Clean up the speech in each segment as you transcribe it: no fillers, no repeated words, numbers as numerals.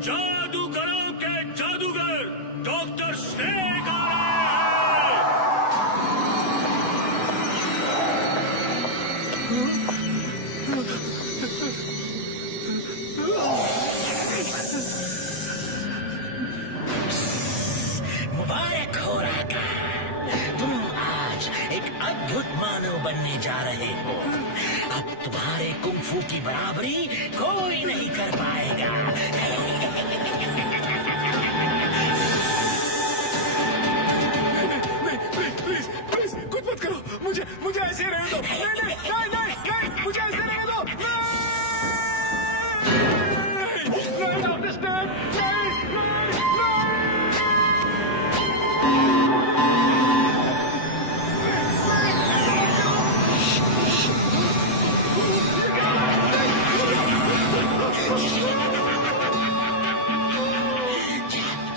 जादूगरों के जादूगर doctor snake आ रहे हैं। मुबारक हो राका, तुम आज एक अद्भुत मानव बनने जा रहे हो। अब तुम्हारे कुंफू की बराबरी कोई नहीं कर पाएगा। प्लीज प्लीज कुछ मत करो, मुझे ऐसे रहने दो। नहीं, मुझे ऐसे रहने दो। नहीं, डॉक्टर स्नेक,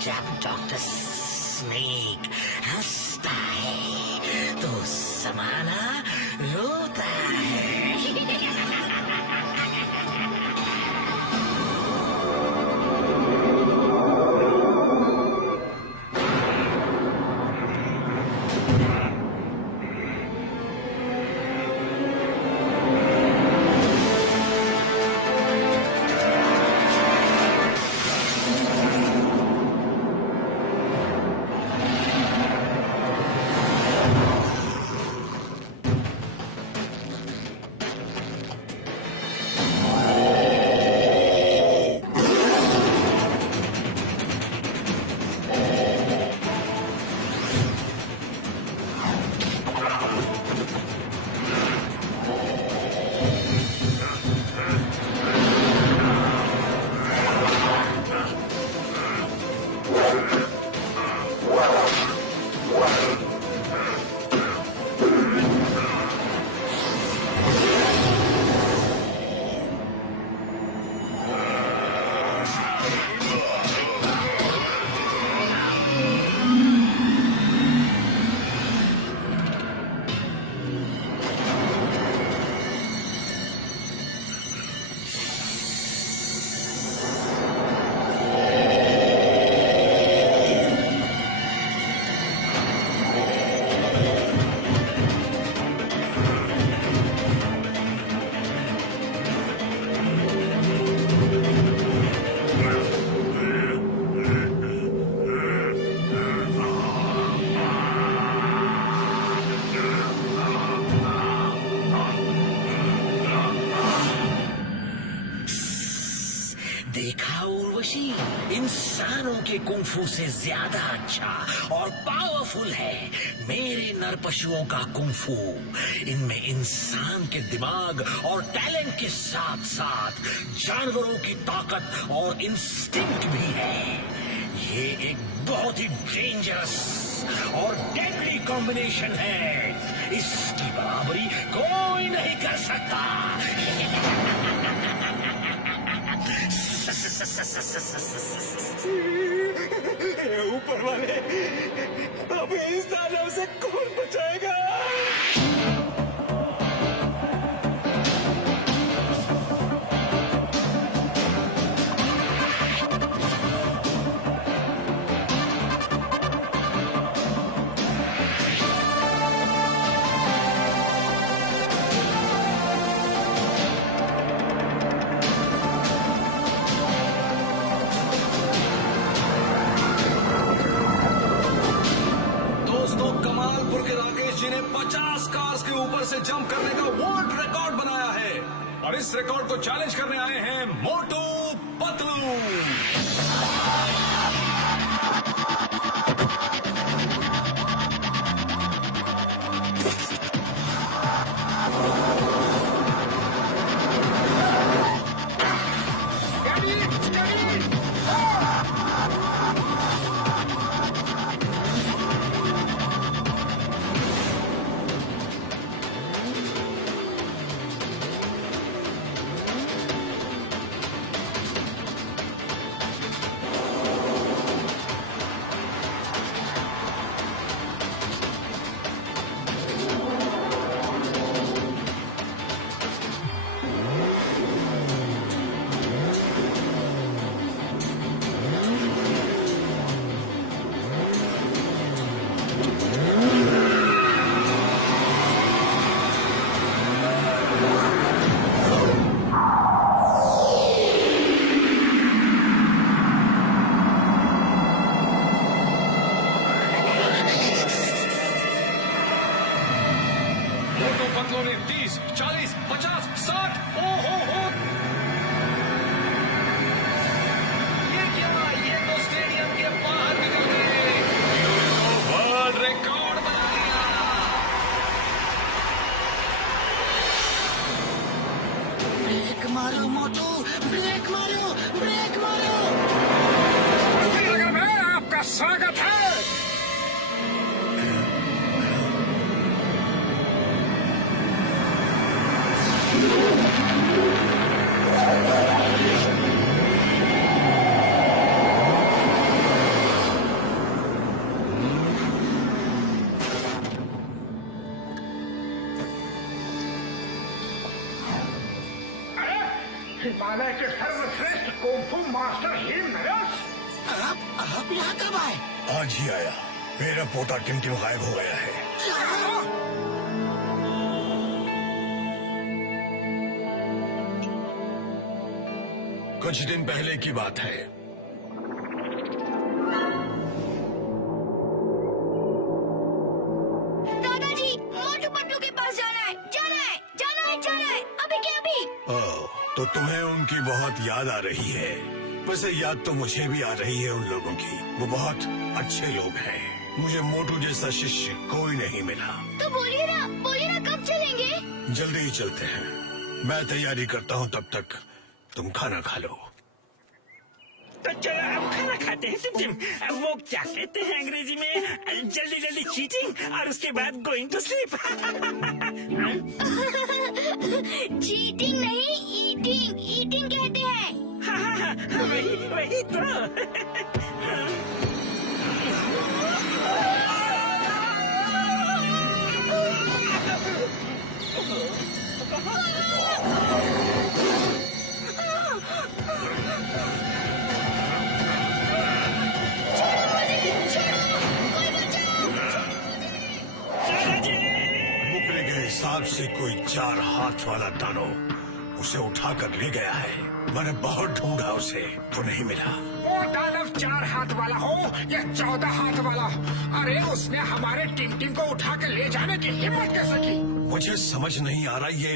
जब डॉक्टर स्नेक हंसता है तो समाना रोता है। देखा उर्वशी, इंसानों के कुंफू से ज्यादा अच्छा और पावरफुल है मेरे नर पशुओं का कुंफू। इनमें इंसान के दिमाग और टैलेंट के साथ साथ जानवरों की ताकत और इंस्टिंक्ट भी है। ये एक बहुत ही डेंजरस और डेडली कॉम्बिनेशन है। इसकी बराबरी कोई नहीं कर सकता। ऊपर वाले, अब इस दानव से कौन बचाएगा? कमालपुर के राकेश जी ने 50 कार्स के ऊपर से जंप करने का वर्ल्ड रिकॉर्ड बनाया है और इस रिकॉर्ड को चैलेंज करने आए हैं मोटू पतलू। ने 30, 40, 50, 60, ओहो हो! ये क्या? ये तो स्टेडियम के बाहर निकल गए। वर्ल्ड रिकॉर्ड बना दिया। ब्रेक मारो मोटू, ब्रेक मारो, ब्रेक मारो। नगर में आपका स्वागत है। हिमालय के सर्वश्रेष्ठ कुंफू मास्टर हिम नरेश। आप यहाँ कब आए? आज ही आया। मेरा पोता टिमटिम गायब हो गया है। कुछ दिन पहले की बात है। दादाजी, मोटू पतलू के पास जाना है, जाना है, जाना है, जाना है, अभी के अभी। ओह, तो तुम्हें उनकी बहुत याद आ रही है। वैसे याद तो मुझे भी आ रही है उन लोगों की। वो बहुत अच्छे लोग हैं। मुझे मोटू जैसा शिष्य कोई नहीं मिला। तो बोलिए ना कब चलेंगे? जल्दी ही चलते हैं। मैं तैयारी करता हूँ, तब तक तुम खाना खा लो। तो चलो हम खाना खाते हैं टिम टिम। वो क्या कहते हैं अंग्रेजी में, जल्दी जल्दी चीटिंग और उसके बाद गोइंग टू स्लीप। चीटिंग नहीं, ईटिंग, ईटिंग कहते हैं। वही तो। मुकरे के हिसाब से कोई 4 हाथ वाला दानव उसे उठाकर ले गया है। मैंने बहुत ढूंढा, उसे तो नहीं मिला। वो दानव 4 हाथ वाला हो या 14 हाथ वाला, अरे उसने हमारे टिम टिम को उठा कर ले जाने की हिम्मत कैसे की? मुझे समझ नहीं आ रहा ये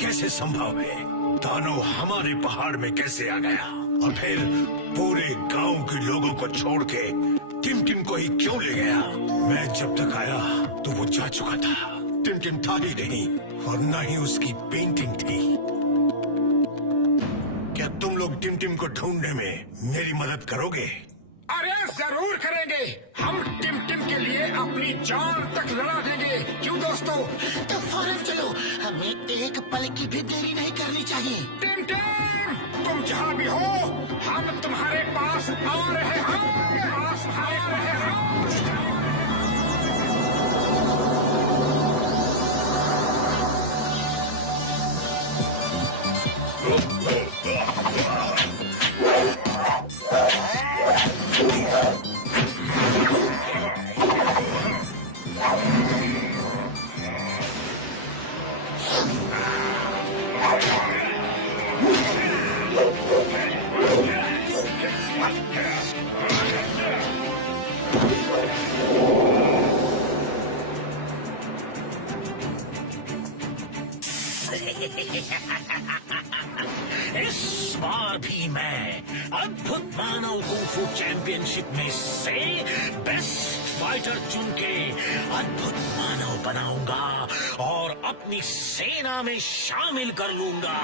कैसे संभव है। दानव हमारे पहाड़ में कैसे आ गया और फिर पूरे गांव के लोगों को छोड़ के टिम टिम को ही क्यों ले गया? मैं जब तक आया तो वो जा चुका था। टिम टिम था ही नहीं और न ही उसकी पेंटिंग थी। क्या तुम लोग टिम टिम को ढूंढने में मेरी मदद करोगे? अरे जरूर करेंगे। हम टिम टिम के लिए अपनी जान तक लड़ा देंगे। क्यों दोस्तों? तो फौरन चलो, हमें एक पल की भी देरी नहीं करनी चाहिए। टिम टिम, तुम जहाँ भी हो, हम तुम्हारे पास आ रहे हैं। पास आ रहे हैं। इस बार भी मैं अद्भुत मानव कुंफू चैंपियनशिप में से बेस्ट फाइटर चुन के अद्भुत मानव बनाऊंगा और अपनी सेना में शामिल कर लूंगा।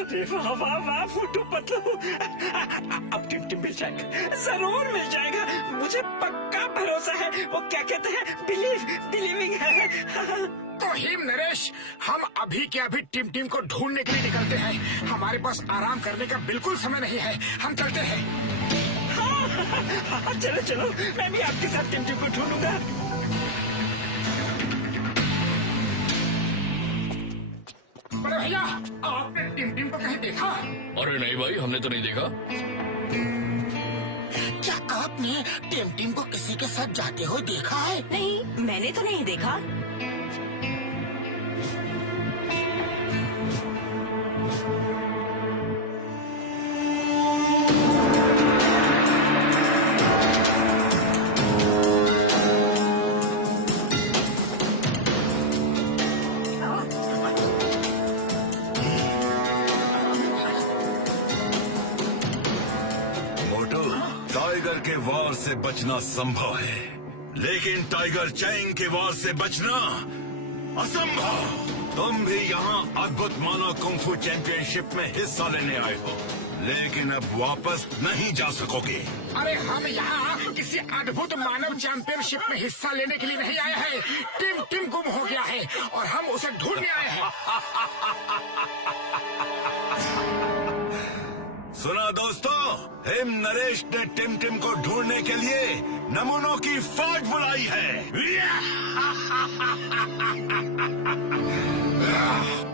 अरे वाह वाह वाह फुटू पतलू, अब टिम टिम मिल जाएगा, जरूर मिल जाएगा। मुझे पक्का भरोसा है। वो क्या कहते हैं, बिलीविंग है। तो हिम नरेश, हम अभी के अभी टिम टिम को ढूंढने के लिए निकलते हैं। हमारे पास आराम करने का बिल्कुल समय नहीं है। हम चलते हैं। हाँ, चलो चलो, मैं भी आपके साथ टिम टिम को ढूंढूंगा। बड़े भैया, आपने टिम टिम को कहीं देखा? अरे नहीं भाई, हमने तो नहीं देखा। क्या आपने टिम टिम को किसी के साथ जाते हुए देखा है? नहीं, मैंने तो नहीं देखा। टाइगर के वार से बचना संभव है, लेकिन टाइगर चैंग के वार से बचना असंभव। तुम भी यहाँ अद्भुत मानव कुंफू चैंपियनशिप में हिस्सा लेने आए हो, लेकिन अब वापस नहीं जा सकोगे। अरे हम यहाँ किसी अद्भुत मानव चैंपियनशिप में हिस्सा लेने के लिए नहीं आए हैं। टिम गुम हो गया है और हम उसे ढूंढने आए हैं। सुना दोस्तों, हिम नरेश ने टिम को ढूंढने के लिए नमूनों की फौज बुलाई है।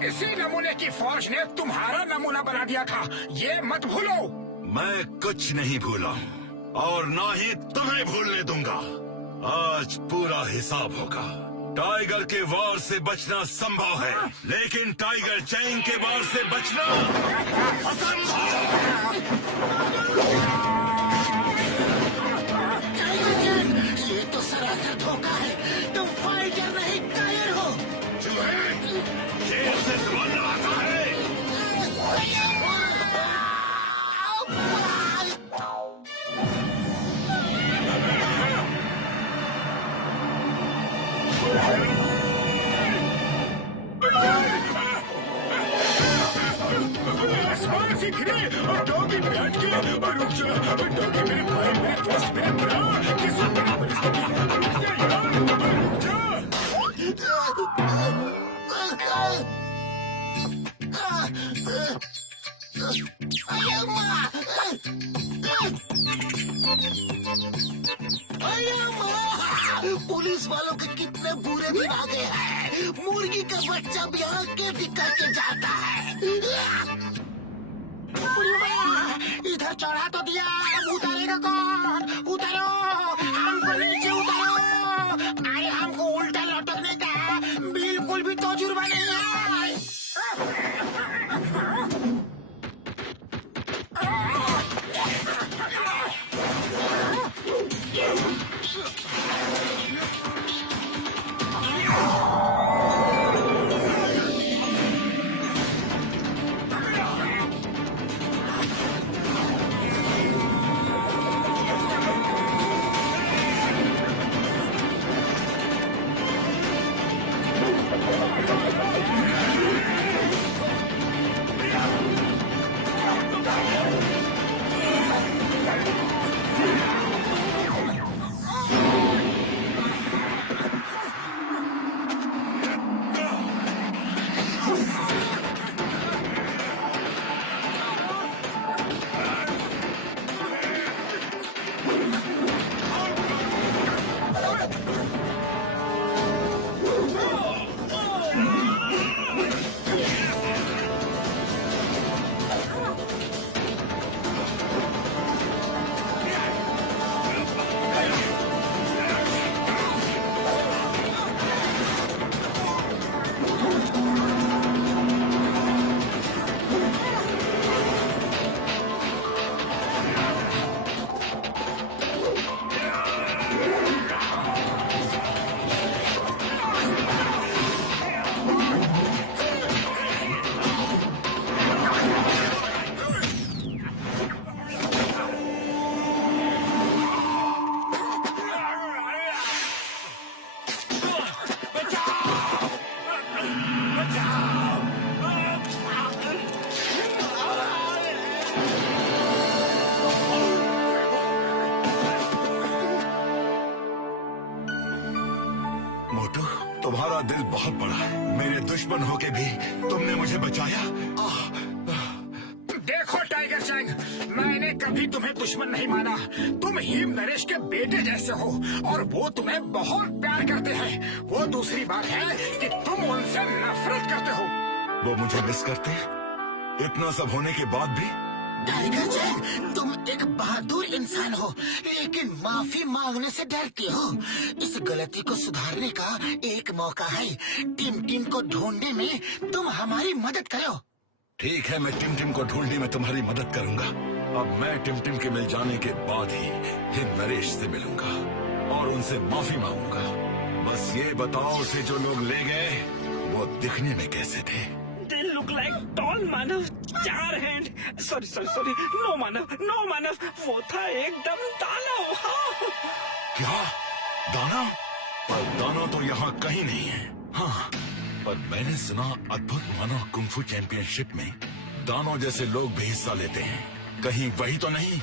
इसी नमूने की फौज ने तुम्हारा नमूना बना दिया था, ये मत भूलो। मैं कुछ नहीं भूला हूँ और ना ही तुम्हें भूलने दूंगा। आज पूरा हिसाब होगा। टाइगर के वार से बचना संभव है, लेकिन टाइगर चैंग के वार से बचना असंभव। ये तो सरासर धोखा है। तुम फाइटर नहीं, कायर हो। जेल से जुबान आता है। आसमान से गिरे और डॉगी बैठ के और रुक जा। डॉगी मेरे भाई, मेरे दोस्त, मेरे प्राण, किसी रुक जा यार, रुक जा। पुलिस वालों के कितने बुरे दिन आ गए हैं। मुर्गी का बच्चा भी यहाँ कैद करके जाता है। इधर चढ़ा तो दिया, उतारेगा कौन? उतारो, हमको नीचे उतारो। अरे हमको उल्टा लटकने का बिल्कुल भी तजुर्बा नहीं है। मोटू, तुम्हारा दिल बहुत बड़ा है। मेरे दुश्मन होके भी तुमने मुझे बचाया। देखो टाइगर चैंग, मैंने कभी तुम्हें दुश्मन नहीं माना। तुम हिम नरेश के बेटे जैसे हो और वो तुम्हें बहुत प्यार करते हैं। वो दूसरी बात है कि तुम उनसे नफरत करते हो। वो मुझे मिस करते हैं? इतना सब होने के बाद भी? टाइगर चैंग, तुम एक बहादुर इंसान हो, लेकिन माफी मांगने से डरते हो। इस गलती को सुधारने का एक मौका है। टिम को ढूंढने में तुम हमारी मदद करो। ठीक है, मैं टिम को ढूंढने में तुम्हारी मदद करूंगा। अब मैं टिम के मिल जाने के बाद ही हिम नरेश से मिलूंगा और उनसे माफी मांगूंगा। बस ये बताओ, उसे जो लोग ले गए वो दिखने में कैसे थे? They look look like tall Manav, 4 hand, sorry, no Manav, वो था एकदम दानव। हाँ। क्या दानव? पर दानव तो यहाँ कहीं नहीं है। हाँ, पर मैंने सुना अद्भुत मानव कुंफू चैंपियनशिप में दानव जैसे लोग भी हिस्सा लेते हैं। कहीं वही तो नहीं?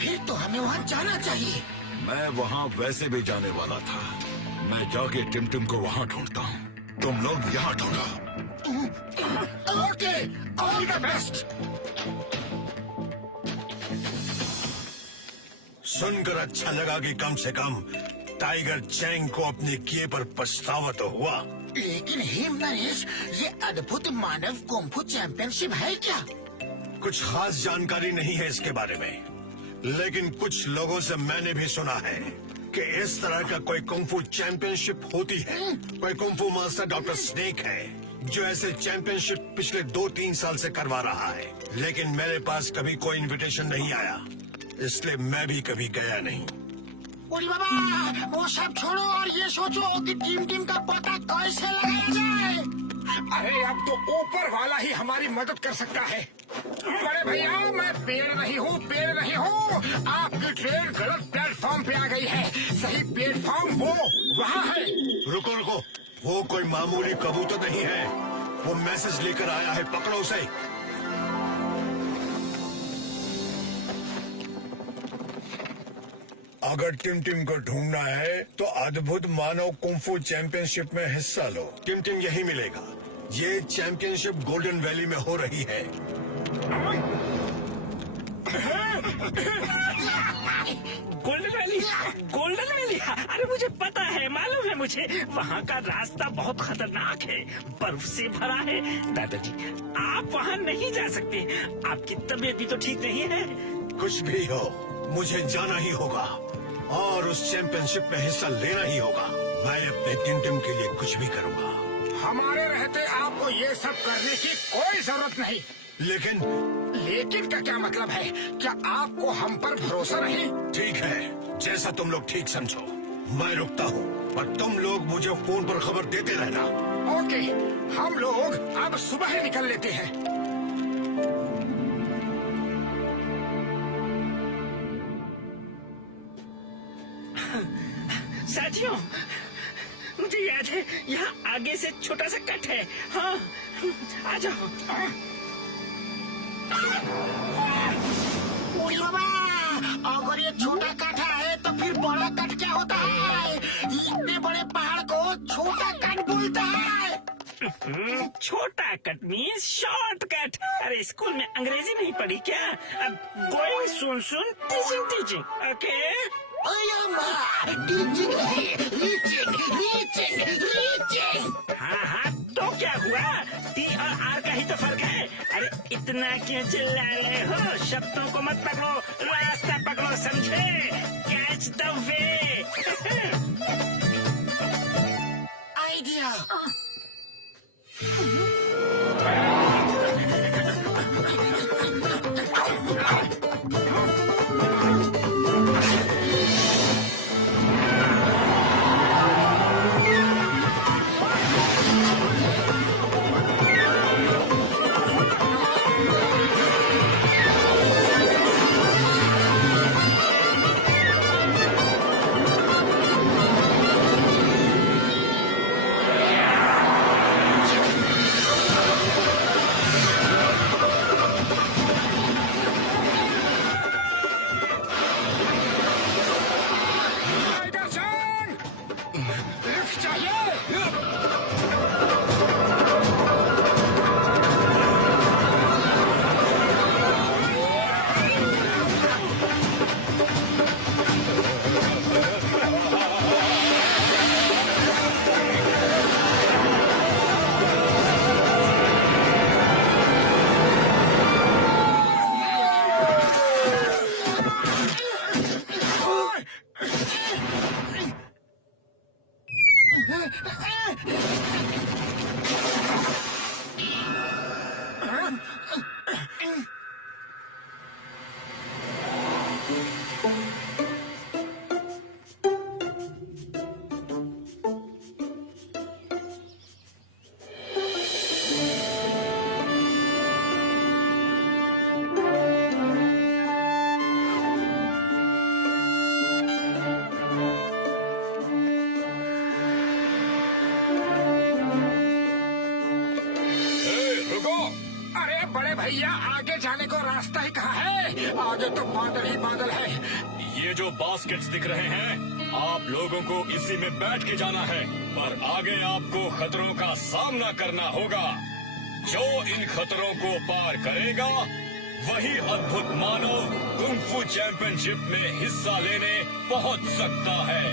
फिर तो हमें वहाँ जाना चाहिए। मैं वहाँ वैसे भी जाने वाला था। मैं जाके टिमटिम को वहाँ ढूंढता हूँ, तुम लोग यहाँ ढूंढो। Okay, all the best. सुनकर अच्छा लगा कि कम से कम टाइगर चैंग को अपने किए पर पछतावा तो हुआ। लेकिन हिम नरेश, ये अद्भुत मानव कुंफू चैंपियनशिप है क्या? कुछ खास जानकारी नहीं है इसके बारे में, लेकिन कुछ लोगों से मैंने भी सुना है कि इस तरह का कोई कुंफू चैंपियनशिप होती है। कोई कुंफू मास्टर डॉक्टर स्नेक है जो ऐसे चैंपियनशिप पिछले 2-3 साल से करवा रहा है, लेकिन मेरे पास कभी कोई इनविटेशन नहीं आया, इसलिए मैं भी कभी गया नहीं। ओली बाबा, वो सब छोड़ो और ये सोचो कि टीम का पता कैसे लगाया जाए। अरे अब तो ऊपर वाला ही हमारी मदद कर सकता है। बड़े भैया, मैं पेड़ नहीं हूँ। आपकी ट्रेन गलत प्लेटफॉर्म पे आ गई है। सही प्लेटफॉर्म वो वहाँ है। रुको, वो कोई मामूली कबूतर नहीं है, वो मैसेज लेकर आया है, पकड़ो उसे। अगर टिमटिम को ढूंढना है तो अद्भुत मानव कुंफू चैंपियनशिप में हिस्सा लो। टिमटिम यही मिलेगा। ये चैंपियनशिप गोल्डन वैली में हो रही है। गोल्डन वैली, अरे मुझे पता है, मालूम है मुझे। वहाँ का रास्ता बहुत खतरनाक है, बर्फ से भरा है। दादाजी, आप वहाँ नहीं जा सकते, आपकी तबीयत भी तो ठीक नहीं है। कुछ भी हो, मुझे जाना ही होगा और उस चैंपियनशिप में हिस्सा लेना ही होगा। मैं अपने टिमटिम के लिए कुछ भी करूँगा। हमारे रहते आपको ये सब करने की कोई जरूरत नहीं। लेकिन का क्या मतलब है? क्या आपको हम पर भरोसा नहीं? ठीक है, जैसा तुम लोग ठीक समझो। मैं रुकता हूँ, पर तुम लोग मुझे फोन पर खबर देते रहना। ओके, हम लोग अब सुबह निकल लेते हैं। साथियों, मुझे याद है यहाँ आगे से छोटा सा कट है। हाँ, आ जाओ। ओए बाबा, अगर ये छोटा काठा है तो फिर बड़ा कट क्या होता है? इतने बड़े पहाड़ को छोटा कट बोलता है। छोटा कट मीन्स शॉर्ट कट। अरे स्कूल में अंग्रेजी नहीं पढ़ी क्या? अब गोइंग सुन टीचिंग, ओके? हाँ, तो क्या हुआ? टी और आर का ही तो फर्क है। अरे इतना क्यों चिल्ला रहे हो? शब्दों को मत पकड़ो, रास्ता पकड़ो, समझे? Catch the way. आइडिया। बादल ही बादल है। ये जो बास्केट्स दिख रहे हैं, आप लोगों को इसी में बैठ के जाना है, पर आगे आपको खतरों का सामना करना होगा। जो इन खतरों को पार करेगा वही अद्भुत मानव कुंग-फू चैंपियनशिप में हिस्सा लेने पहुंच सकता है।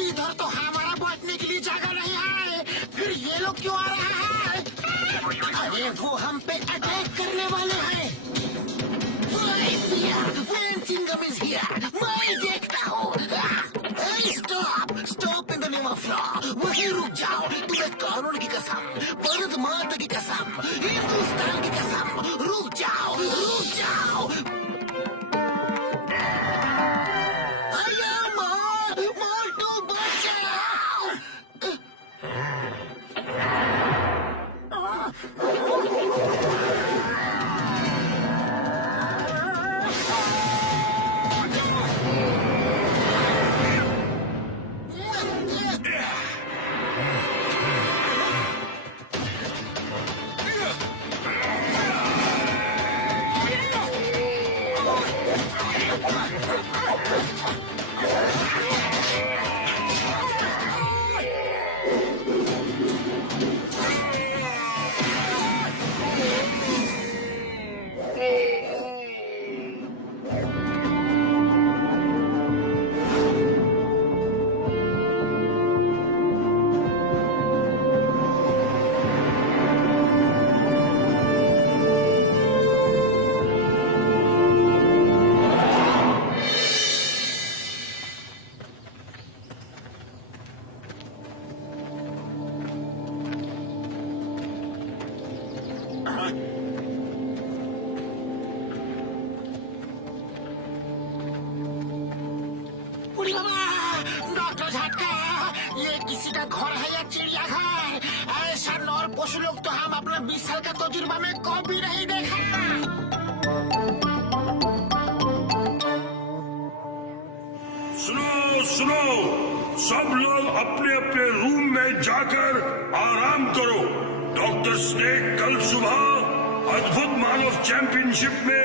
इधर तो हमारा बैठने के लिए जगह नहीं है, फिर ये लोग क्यों आ रहे हैं? अरे वो हम पे अटैक करने वाले हैं। मैं देखता हूँ। Stop in the name of law. वहीं रुक जाओ। तुम्हें कानून की कसम, भारत माता की कसम, हिंदुस्तान की कसम, रुक जाओ, रुक जाओ। मोटू बचाओ। डॉक्टर झटका, ये किसी का घर है या चिड़ियाघर? ऐसा नौर पशु लोग तो हम अपने 20 साल का तजुर्बा में कभी नहीं देखा। सुनो सुनो, सब लोग अपने अपने रूम में जाकर आराम करो। डॉक्टर स्नेक कल सुबह अद्भुत मानव चैंपियनशिप में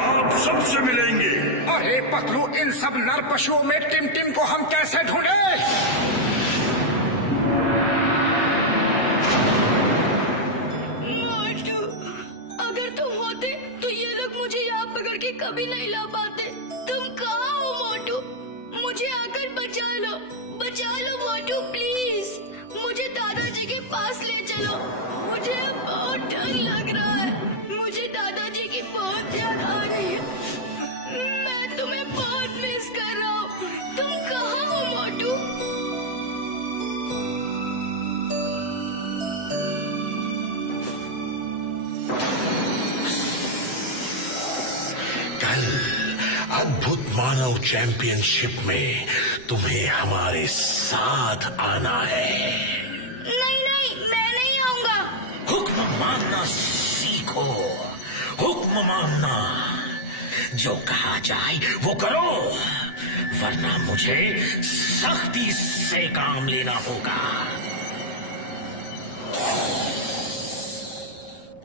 आप सबसे मिलेंगे। अरे पतलू, इन सब नर पशुओं में टिम को हम कैसे ढूंढे? मोटू, अगर तुम होते तो ये लोग मुझे यहाँ पकड़ के कभी नहीं ला पाते। तुम कहाँ हो मोटू? मुझे आकर बचा लो मोटू, प्लीज। मुझे दादाजी के पास ले चलो। मुझे बहुत डर लग रहा है। मुझे दादाजी की बहुत याद आ रही है। मैं तुम्हें बहुत मिस कर रहा हूँ। तुम कहाँ हो मोटू? कल अद्भुत मानव चैंपियनशिप में तुम्हें हमारे साथ आना है। नहीं, मैं नहीं आऊंगा। हुक्म मानना सीखो, हुक्म मानना। जो कहा जाए वो करो, वरना मुझे सख्ती से काम लेना होगा।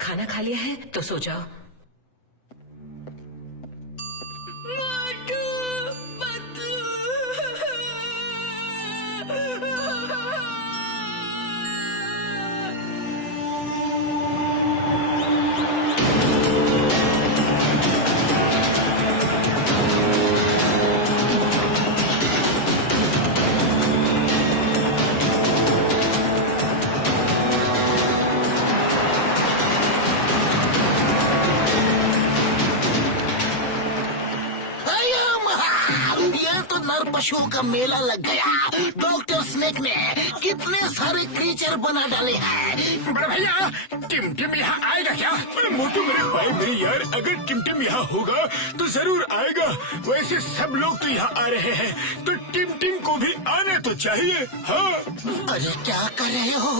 खाना खा लिया है तो सो जाओ। मोटू, पतलू। ये तो नर पशुओं का मेला लग गया। डॉक्टर स्नेक ने कितने सारे क्रीचर बना डाले हैं। बड़े भैया, टिमटिम यहाँ आएगा क्या? मोटू मेरे भाई मेरे यार, अगर टिमटिम यहाँ होगा तो जरूर आएगा। वैसे सब लोग तो यहाँ आ रहे हैं, तो टिमटिम को भी आना तो चाहिए। हाँ, अरे क्या कर रहे हो?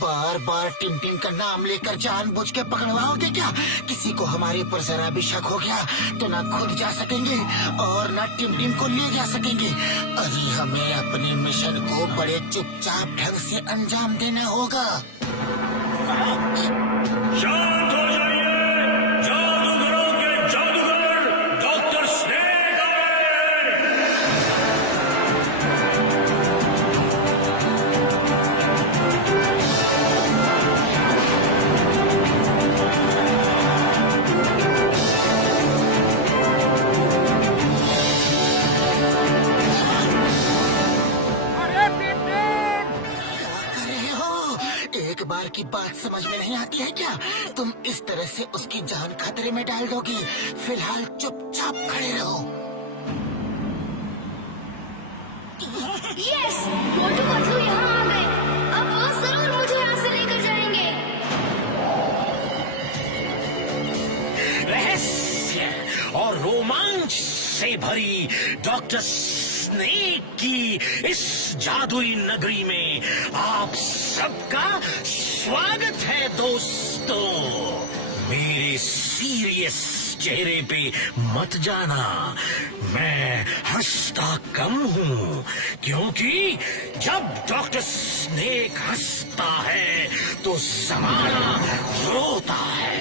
बार बार टिमटिम का नाम लेकर जानबूझ के पकड़वाओगे क्या? किसी को हमारे ऊपर जरा भी शक हो गया तो ना खुद जा सकेंगे और ना टिमटिम को ले जा सकेंगे। अरे हमें अपने मिशन को बड़े चुपचाप ढंग से अंजाम देना होगा। शांत हो जाइए, जादूगरों के जादूगर डॉक्टर स्नेक आए। अरे टिमटिम! क्या कर रहे हो? एक बार की बात समझ में नहीं आती है क्या? तुम इस तरह से उसकी जान खतरे में डाल दोगे। फिलहाल चुपचाप खड़े रहो। यस, मोटू पतलू यहाँ आ गए। अब वो जरूर मुझे यहाँ से लेकर जाएंगे। रहस्य और रोमांच से भरी डॉक्टर स्नेक की इस जादुई नगरी में आप सबका स्वागत है दोस्तों। मेरे सीरियस चेहरे पे मत जाना, मैं हंसता कम हूँ, क्योंकि जब डॉक्टर स्नेक हंसता है तो जमाना रोता है।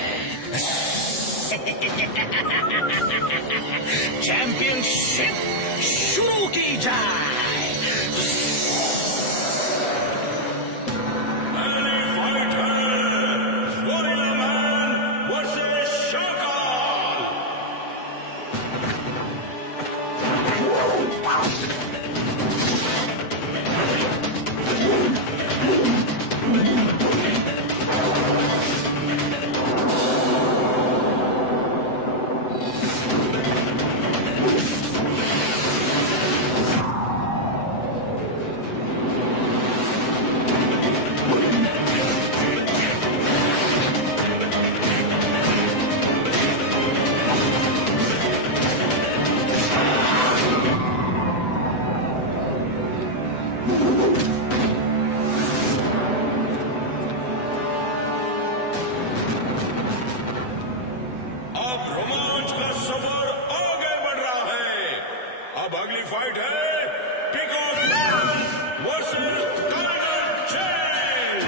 चैंपियनशिप शुरू की जाए। पहली फाइट है वॉरियर मैन वर्सेस शाकाल। अब रोमांच का सफर आगे बढ़ रहा है। अब अगली फाइट है पीकॉक मैन वर्सेस टाइगर चैन।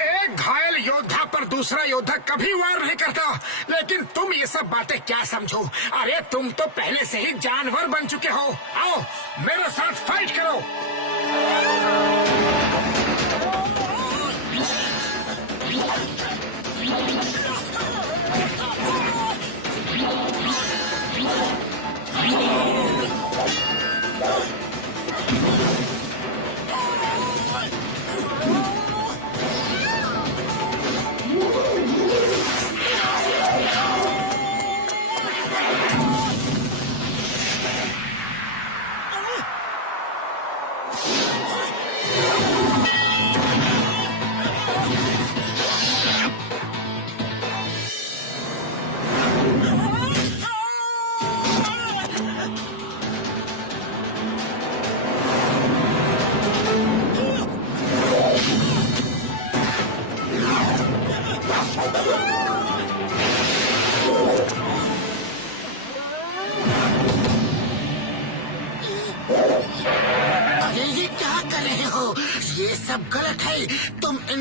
एक घायल योद्धा पर दूसरा योद्धा कभी वार नहीं करता, लेकिन तुम ये सब बातें क्या समझो? अरे तुम तो पहले से ही जानवर बन चुके हो। आओ मेरे साथ फाइट करो।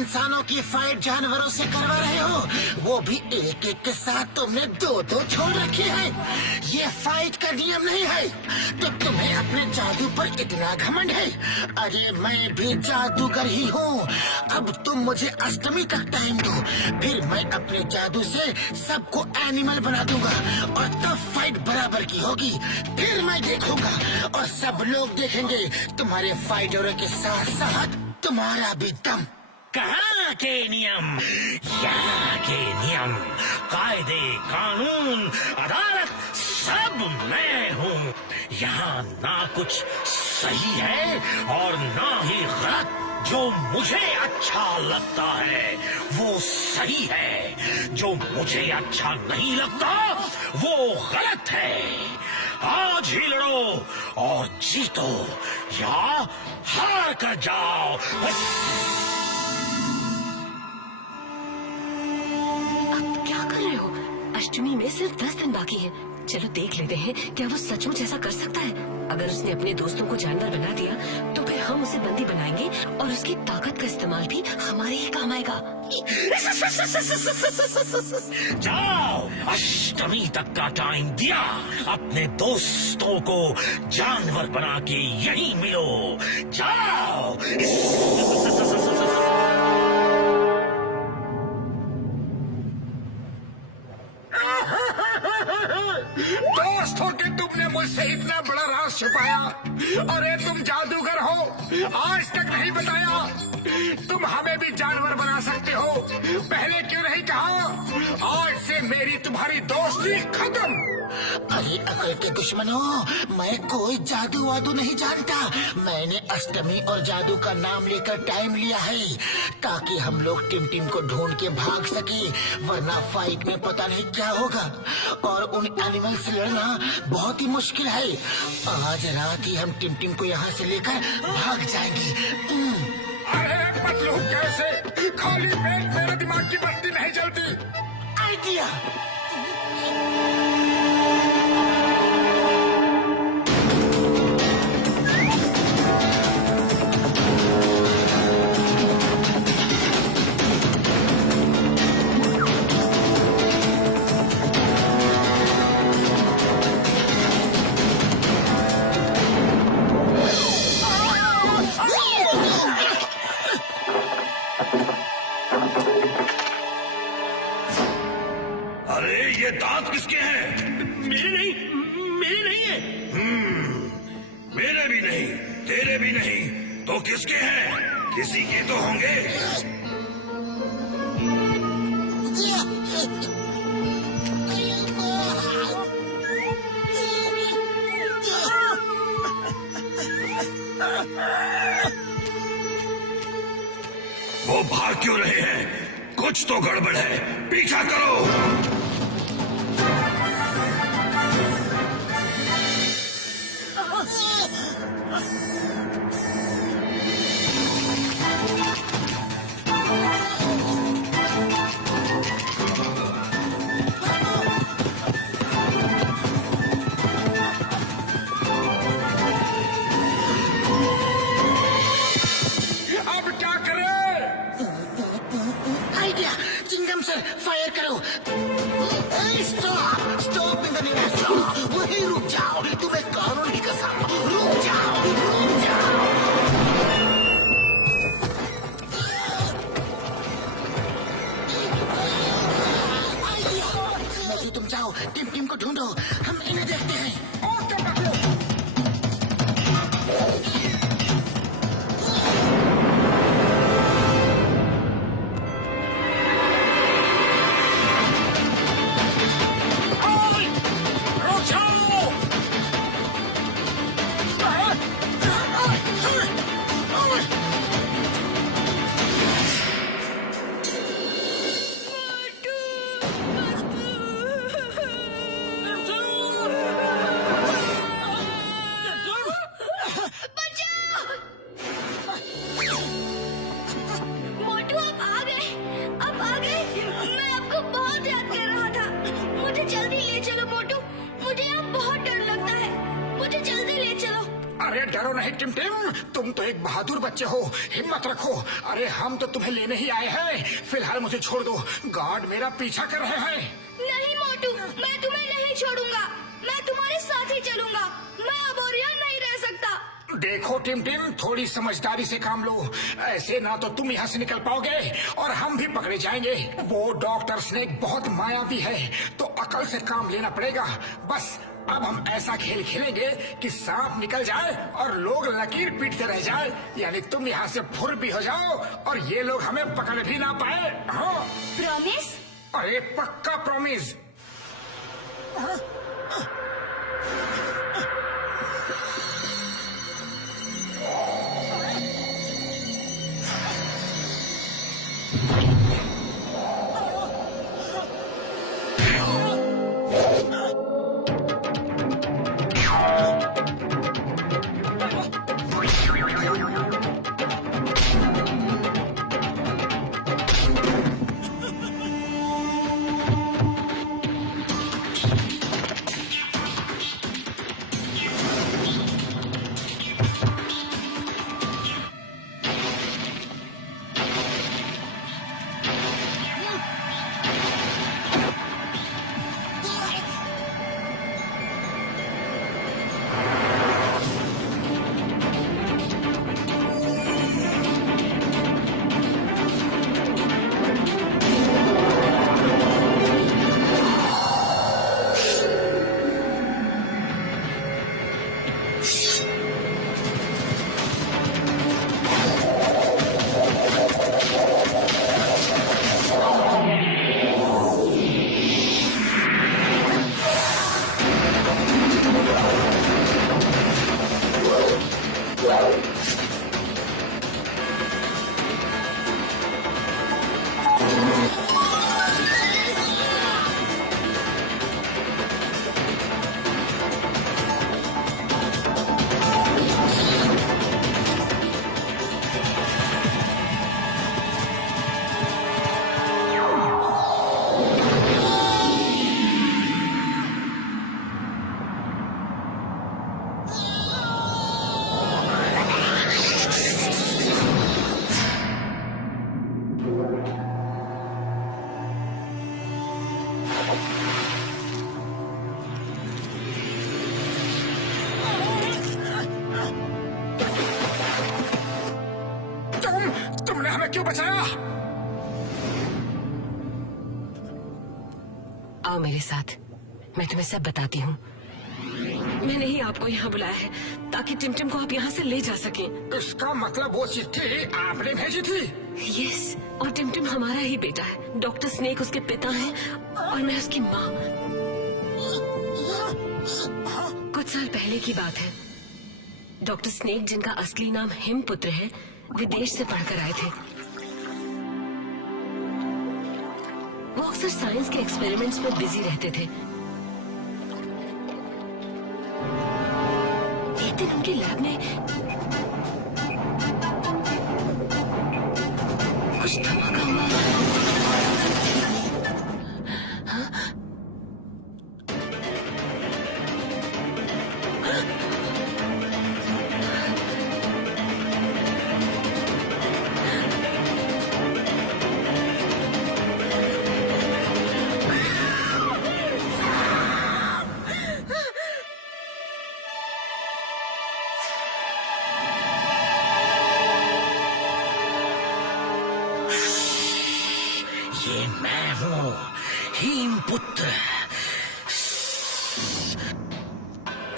इंसानों की फाइट जानवरों से करवा रहे हो, वो भी एक एक के साथ तुमने दो दो छोड़ रखे हैं। ये फाइट का नियम नहीं है। तो तुम्हें अपने जादू पर इतना घमंड है? अरे मैं भी जादूगर ही हूँ। अब तुम मुझे अष्टमी तक टाइम दो, फिर मैं अपने जादू से सबको एनिमल बना दूंगा और तब फाइट बराबर की होगी। फिर मैं देखूंगा और सब लोग देखेंगे तुम्हारे फाइटरों के साथ साथ तुम्हारा भी दम। कहाँ के नियम, यहाँ के नियम, कायदे, कानून, अदालत सब मैं हूँ। यहाँ ना कुछ सही है और ना ही गलत। जो मुझे अच्छा लगता है वो सही है, जो मुझे अच्छा नहीं लगता वो गलत है। आज ही लड़ो और जीतो या हार कर जाओ। अब क्या कर रहे हो? अष्टमी में सिर्फ 10 दिन बाकी है। चलो देख लेते हैं क्या वो सचमुच ऐसा कर सकता है। अगर उसने अपने दोस्तों को जानवर बना दिया तो फिर हम उसे बंदी बनाएंगे और उसकी ताकत का इस्तेमाल भी हमारे ही काम आएगा। जाओ, अष्टमी तक का टाइम दिया, अपने दोस्तों को जानवर बना के यहीं मिलो। जाओ। दोस्तों कि तुमने मुझसे इतना बड़ा राज छुपाया। अरे तुम जादूगर हो, आज तक नहीं बताया। तुम हमें भी जानवर बना सकते हो, पहले क्यों नहीं कहा? आज से मेरी तुम्हारी दोस्ती खत्म। अरे अकल के दुश्मनों, मैं कोई जादू वादू नहीं जानता। मैंने अष्टमी और जादू का नाम लेकर टाइम लिया है ताकि हम लोग टिम को ढूंढ के भाग सके, वरना फाइट में पता नहीं क्या होगा और उन एनिमल से लड़ना बहुत ही मुश्किल है। आज रात ही हम टिम को यहाँ से लेकर भाग जाएंगे। अरे पतलू, कैसे? खाली पेट मेरे दिमाग की बत्ती नहीं जलती। आइडिया। अरे ये दांत किसके हैं? मेरे नहीं, मेरे नहीं है। मेरे भी नहीं, तेरे भी नहीं, तो किसके हैं? किसी के तो होंगे। वो भाग क्यों रहे हैं? कुछ तो गड़बड़ है, पीछा करो। अब क्या करें? आइडिया। चिंगम सर, फायर करो। Stop, stop in the name of law. वहीं रुक जाओ, तुम्हें कानून की कसम। रुक जाओ, रुक जाओ। मोटू, तुम जाओ, टिम को ढूंढो, हम इन्हें देखते हैं। ओके पतलू। रुक जाओ। बचाओ! डरो नहीं टिमटिम, तुम तो एक बहादुर बच्चे हो, हिम्मत रखो। अरे हम तो तुम्हें लेने ही आए हैं। फिलहाल मुझे छोड़ दो, गार्ड मेरा पीछा कर रहे हैं। नहीं मोटू, मैं तुम्हें नहीं छोड़ूंगा, मैं तुम्हारे साथ ही चलूंगा। मैं अब और यहाँ नहीं रह सकता। देखो टिमटिम, थोड़ी समझदारी से काम लो, ऐसे ना तो तुम यहाँ से निकल पाओगे और हम भी पकड़े जाएंगे। वो डॉक्टर स्नेक बहुत मायावी है, तो अकल से काम लेना पड़ेगा। बस अब हम ऐसा खेल खेलेंगे कि सांप निकल जाए और लोग लकीर पीटते रह जाए, यानी तुम यहाँ से फुर भी हो जाओ और ये लोग हमें पकड़ भी ना पाए। हाँ प्रॉमिस? अरे पक्का प्रॉमिस। तुमने हमें क्यों बचाया? आओ मेरे साथ, मैं तुम्हें सब बताती हूँ। मैंने ही आपको यहाँ बुलाया है ताकि टिमटिम को आप यहाँ से ले जा सकें। इसका मतलब वो चिट्ठी आपने भेजी थी? यस, और टिमटिम हमारा ही बेटा है। डॉक्टर स्नेक उसके पिता हैं और मैं उसकी माँ। कुछ साल पहले की बात है। डॉक्टर स्नेक, जिनका असली नाम हिमपुत्र है, विदेश से पढ़कर आए थे। वो अक्सर साइंस के एक्सपेरिमेंट्स में बिजी रहते थे। एक दिन उनके लैब में कुछ धमाका हुआ। ये मैं हूँ, हिमपुत्र।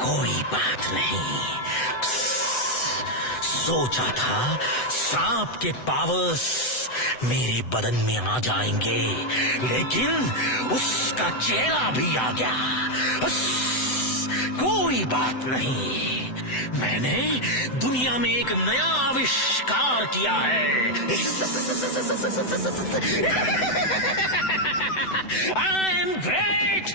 कोई बात नहीं। सोचा था सांप के पावर्स मेरे बदन में आ जाएंगे, लेकिन उसका चेहरा भी आ गया। कोई बात नहीं, मैंने दुनिया में एक नया आविष्कार किया है। I am great.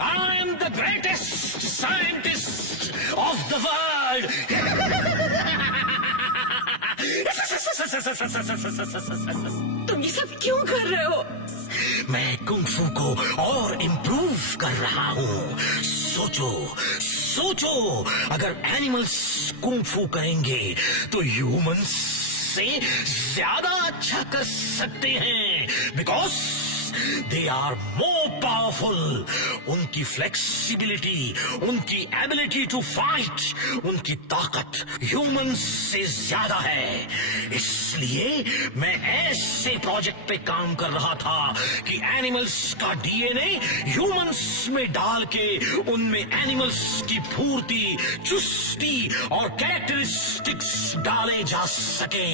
I am the greatest scientist of the world. तुम ये सब क्यों कर रहे हो? मैं कुंग फू को और इम्प्रूव कर रहा हूँ। सोचो सोचो, अगर एनिमल्स कुंफू करेंगे तो ह्यूमंस से ज्यादा अच्छा कर सकते हैं, because they are more powerful. उनकी फ्लेक्सिबिलिटी, उनकी एबिलिटी टू फाइट, उनकी ताकत ह्यूमंस से ज्यादा है। इसलिए मैं ऐसे प्रोजेक्ट पे काम कर रहा था कि एनिमल्स का डीएनए ह्यूमंस में डाल के उनमें एनिमल्स की फूर्ति, चुस्ती और कैरेक्टरिस्टिक्स डाले जा सके।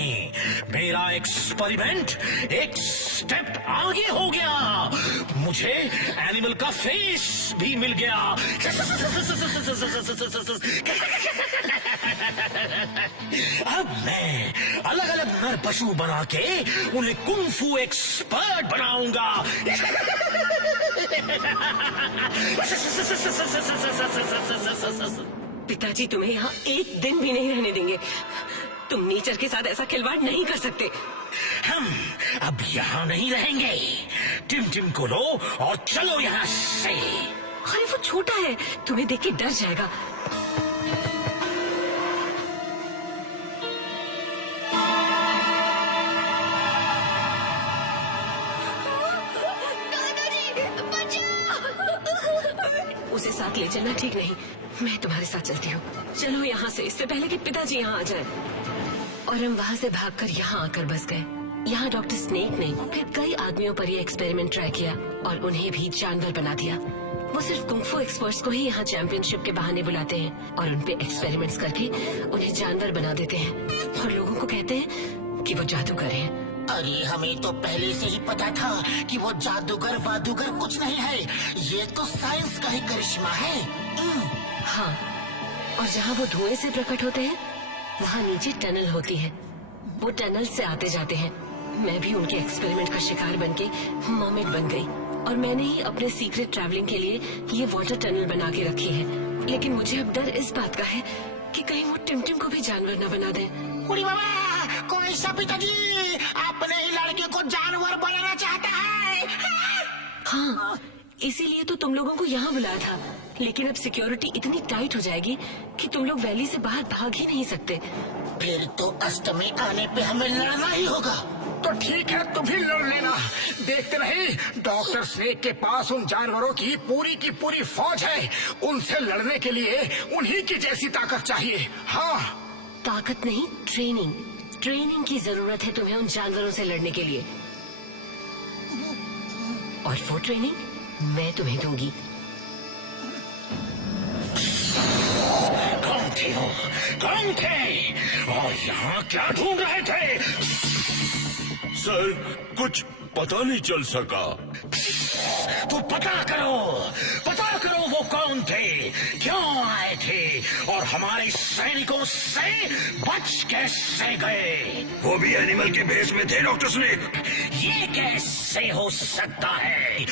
मेरा एक्सपेरिमेंट एक स्टेप आगे हो गया। मुझे एनिमल का फेस भी मिल गया। अब मैं अलग अलग नर पशु बना के उन्हें कुंफू एक्सपर्ट बनाऊंगा। पिताजी तुम्हें यहाँ एक दिन भी नहीं रहने देंगे। तुम नेचर के साथ ऐसा खिलवाड़ नहीं कर सकते। हम अब यहाँ नहीं रहेंगे। टिम को लो और चलो यहाँ से। अरे वो छोटा है, तुम्हें देख के डर जाएगा। उसे साथ ले चलना ठीक नहीं। मैं तुम्हारे साथ चलती हूँ। चलो यहाँ से, इससे पहले कि पिताजी यहाँ आ जाए। और हम वहाँ से भागकर यहाँ आकर बस गए। यहाँ डॉक्टर स्नेक ने फिर कई आदमियों पर ये एक्सपेरिमेंट ट्राई किया और उन्हें भी जानवर बना दिया। वो सिर्फ कुंफू एक्सपर्ट्स को ही यहाँ चैंपियनशिप के बहाने बुलाते हैं और उनपे एक्सपेरिमेंट्स करके उन्हें जानवर बना देते हैं और लोगों को कहते हैं कि वो जादूगर हैं। अरे हमें तो पहले से ही पता था कि वो जादूगर वादूगर कुछ नहीं है। ये तो साइंस का ही करिश्मा है। हाँ, और जहाँ वो धुएं से प्रकट होते हैं वहाँ नीचे टनल होती है। वो टनल से आते जाते हैं। मैं भी उनके एक्सपेरिमेंट का शिकार बनके मर्मेड बन गई और मैंने ही अपने सीक्रेट ट्रैवलिंग के लिए ये वाटर टनल बना के रखी है। लेकिन मुझे अब डर इस बात का है कि कहीं वो टिम को भी जानवर न बना दे। उड़ी बाबा, कोई सा पिताजी अपने ही लड़के को जानवर बनाना चाहता है। हाँ, इसीलिए तो तुम लोगों को यहाँ बुलाया था। लेकिन अब सिक्योरिटी इतनी टाइट हो जाएगी कि तुम लोग वैली से बाहर भाग ही नहीं सकते। फिर तो अष्टमी आने पे हमें लड़ना ही होगा। तो ठीक है, तुम भी लड़ लेना। देखते रहे, डॉक्टर स्नेक के पास उन जानवरों की पूरी फौज है। उनसे लड़ने के लिए उन्हीं की जैसी ताकत चाहिए। हाँ, ताकत नहीं, ट्रेनिंग की जरूरत है तुम्हें उन जानवरों से लड़ने के लिए। और वो ट्रेनिंग मैं तुम्हें दूंगी। कौन थे और यहाँ क्या ढूंढ रहे थे? सर, कुछ पता नहीं चल सका। तो पता करो वो कौन थे, क्यों आए थे और हमारे सैनिकों से बच कैसे गए? वो भी एनिमल के भेष में थे डॉक्टर स्नेक। ये कैसे हो सकता है?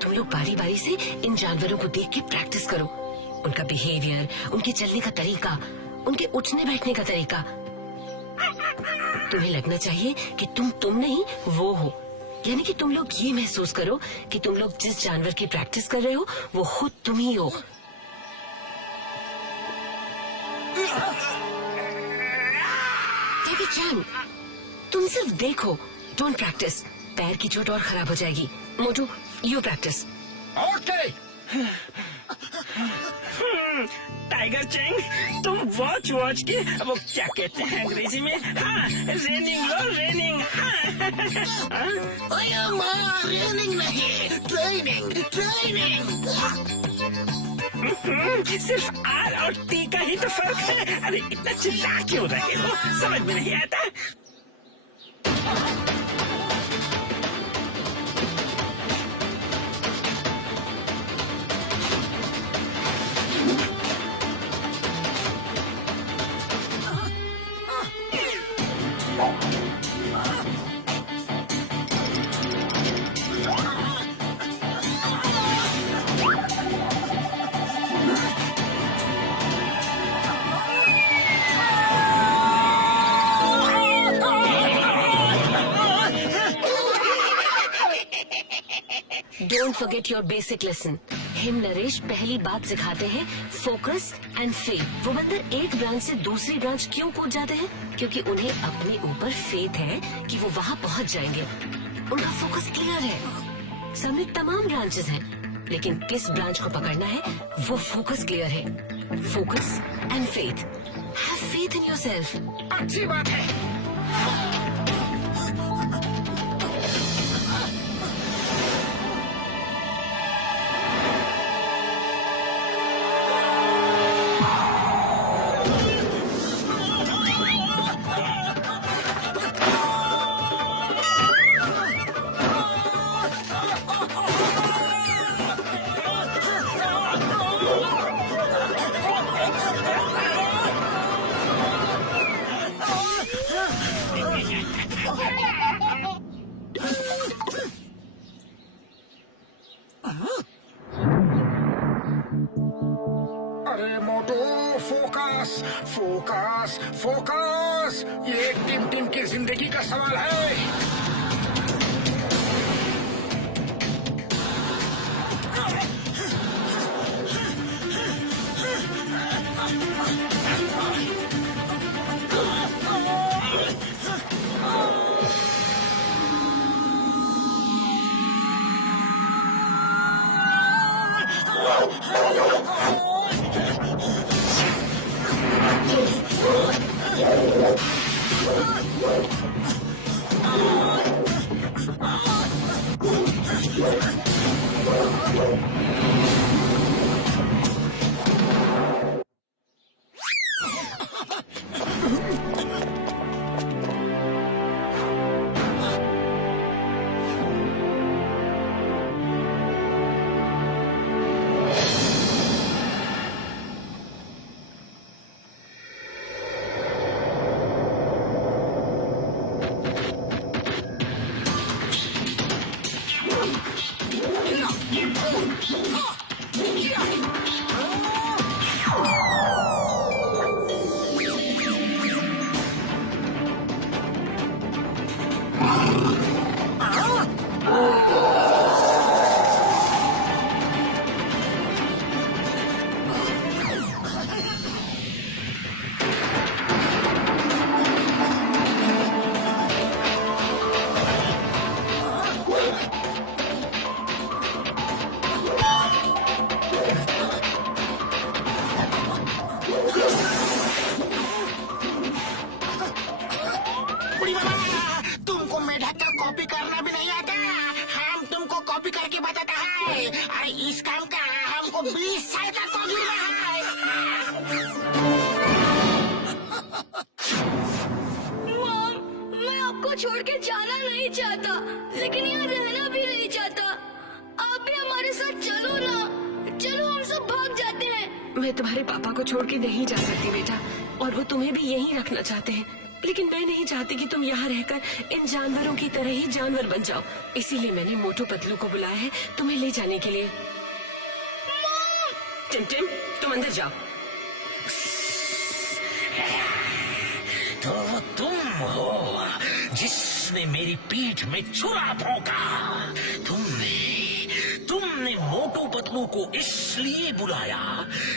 तुम लोग बारी बारी से इन जानवरों को देख के प्रैक्टिस करो। उनका बिहेवियर, उनके चलने का तरीका, उनके उठने बैठने का तरीका। तुम्हें लगना चाहिए कि तुम नहीं वो हो। यानी कि तुम लोग ये महसूस करो कि तुम लोग जिस जानवर की प्रैक्टिस कर रहे हो वो खुद तुम ही हो। जैकी चैन, तुम सिर्फ देखो, डोंट प्रैक्टिस। पैर की चोट और खराब हो जाएगी। मोटू, you practice. Okay. Tiger Chang, तुम वॉच के वो क्या कहते हैं अंग्रेजी में? हाँ, रेनिंग। हाँ। ओए माँ, रेनिंग नहीं, ट्रेनिंग। सिर्फ आर और टी का ही तो फर्क है। अरे इतना चिल्ला क्यों रहे हो? समझ में नहीं आता। Don't forget your basic lesson. Him Naresh पहली बात सिखाते हैं फोकस एंड फेथ। वो बंदर एक ब्रांच से दूसरी ब्रांच क्यों कूद जाते हैं? क्योंकि उन्हें अपने ऊपर फेथ है कि वो वहाँ पहुँच जाएंगे। उनका फोकस क्लियर है। सब में तमाम ब्रांचेस हैं, लेकिन किस ब्रांच को पकड़ना है वो फोकस क्लियर है। Focus and faith. Have faith in yourself. अच्छी बात है। अरे मोटू, फोकस फोकस फोकस। ये टिम टिम की जिंदगी का सवाल है। तुमको मेढक का कॉपी करना भी नहीं आता। हम तुमको कॉपी करके बताता है। अरे इस काम का हमको 20 साल का कॉपी रहा है। मॉम, मैं आपको छोड़ के जाना नहीं चाहता, लेकिन यहाँ रहना भी नहीं चाहता। आप भी हमारे साथ चलो ना। चलो हम सब भाग जाते हैं। मैं तुम्हारे पापा को छोड़ के नहीं जा सकती बेटा, और वो तुम्हें भी यहीं रखना चाहते हैं। लेकिन मैं नहीं चाहती कि तुम यहाँ रहकर इन जानवरों की तरह ही जानवर बन जाओ। इसीलिए मैंने मोटू पतलू को बुलाया है तुम्हें ले जाने के लिए। टिम टिम, तुम अंदर जाओ। तो तुम हो जिसने मेरी पीठ में छुरा भोंका। तुमने मोटू पतलू को इसलिए बुलाया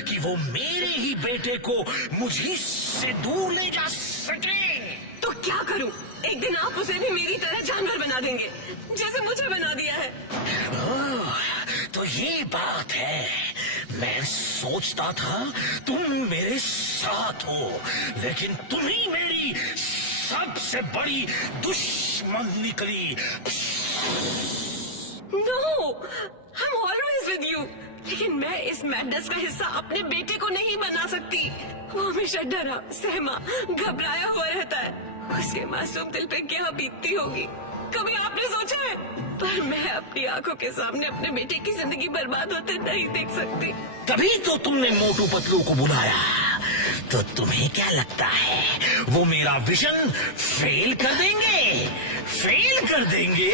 कि वो मेरे ही बेटे को मुझे से दूर ले जा सके। तो क्या करूं? एक दिन आप उसे भी मेरी तरह जानवर बना देंगे, जैसे मुझे बना दिया है। ओह, तो ये बात है। मैं सोचता था तुम मेरे साथ हो, लेकिन तुम ही मेरी सबसे बड़ी दुश्मन निकली। No, I'm always with you। लेकिन मैं इस मैडनेस का हिस्सा अपने बेटे को नहीं बना सकती। वो हमेशा डरा, सहमा, घबराया हुआ रहता है। उसके मासूम दिल पे क्या बीतती होगी, कभी आपने सोचा है? पर मैं अपनी आंखों के सामने अपने बेटे की जिंदगी बर्बाद होते नहीं देख सकती। तभी तो तुमने मोटू पतलू को बुलाया। तो तुम्हें क्या लगता है वो मेरा विजन फेल कर देंगे? फेल कर देंगे?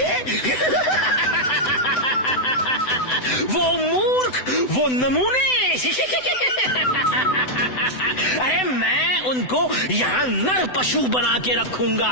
वो मूर्ख, वो नमूने। अरे मैं उनको यहाँ नर पशु बना के रखूंगा।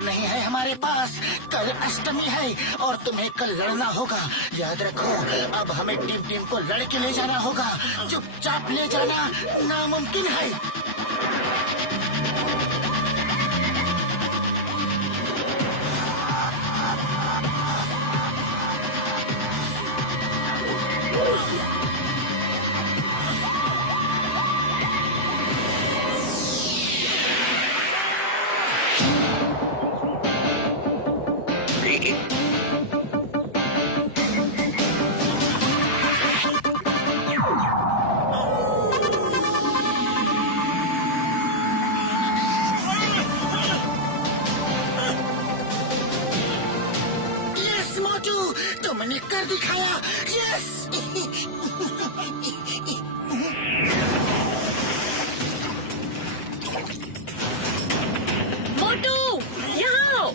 तलवार नहीं है हमारे पास। कल अष्टमी है और तुम्हें कल लड़ना होगा। याद रखो, अब हमें टीम टीम को लड़के ले जाना होगा। चुपचाप ले जाना नामुमकिन है। यस मोटू, तुमने कर दिखाया। यस। मोटू, यहाँ आओ।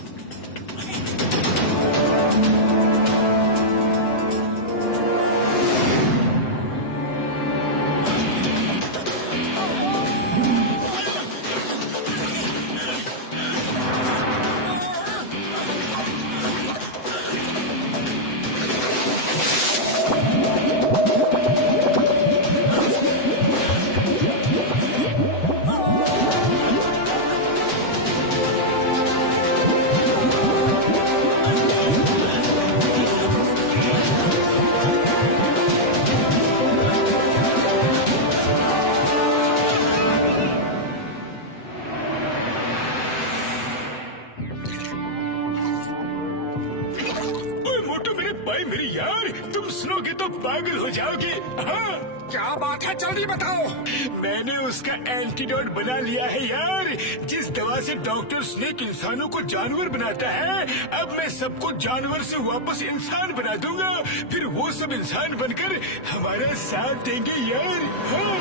ओए मोटू, मेरे भाई, मेरी यार, तुम सुनोगे तो पागल हो जाओगे। हाँ, क्या बात है, जल्दी बताओ। मैंने उसका एंटीडोट बना लिया है यार। जिस दवा से डॉक्टर स्नेक इंसानों को जानवर बनाता है, अब मैं सबको जानवर से वापस इंसान बना दूंगा। फिर वो सब इंसान बनकर हमारा साथ देंगे यार। हाँ।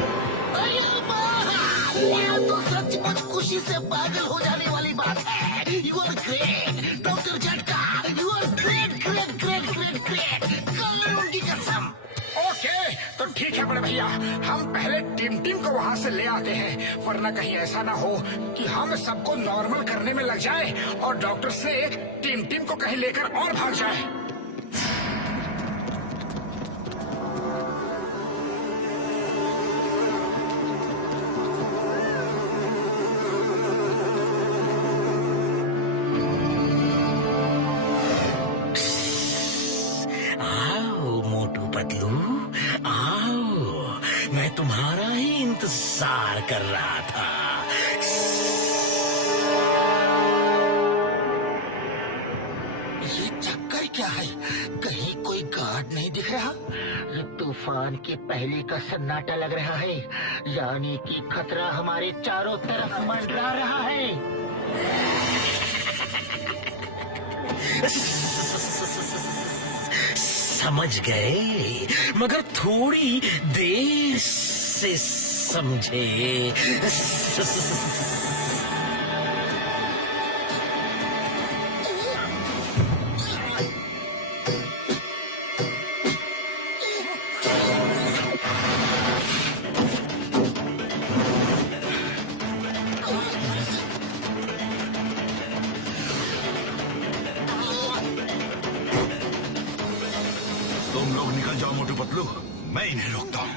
अरे वाह, ये तो सचमुच खुशी से पागल हो जाने वाली बात है। You are great doctor Jhatka, you are great great great great great. कल उनकी कसम। ओके, तो ठीक है बड़े भैया, हम पहले टीम टीम को वहाँ से ले आते हैं, वरना कहीं ऐसा ना हो कि हम सबको नॉर्मल करने में लग जाए और डॉक्टर से टीम टीम को कहीं लेकर और भाग जाए। आओ मोटू पतलू, आओ। मैं तुम्हारा ही इंतजार कर रहा था। ये चक्कर क्या है? कहीं कोई गार्ड नहीं दिख रहा। ये तूफान के पहले का सन्नाटा लग रहा है, यानी कि खतरा हमारे चारों तरफ मंडरा रहा है। समझ गए, मगर थोड़ी देर से समझे। तुम लोग निकल जाओ मोटू पतलू, मैं इन्हें रोकता हूँ।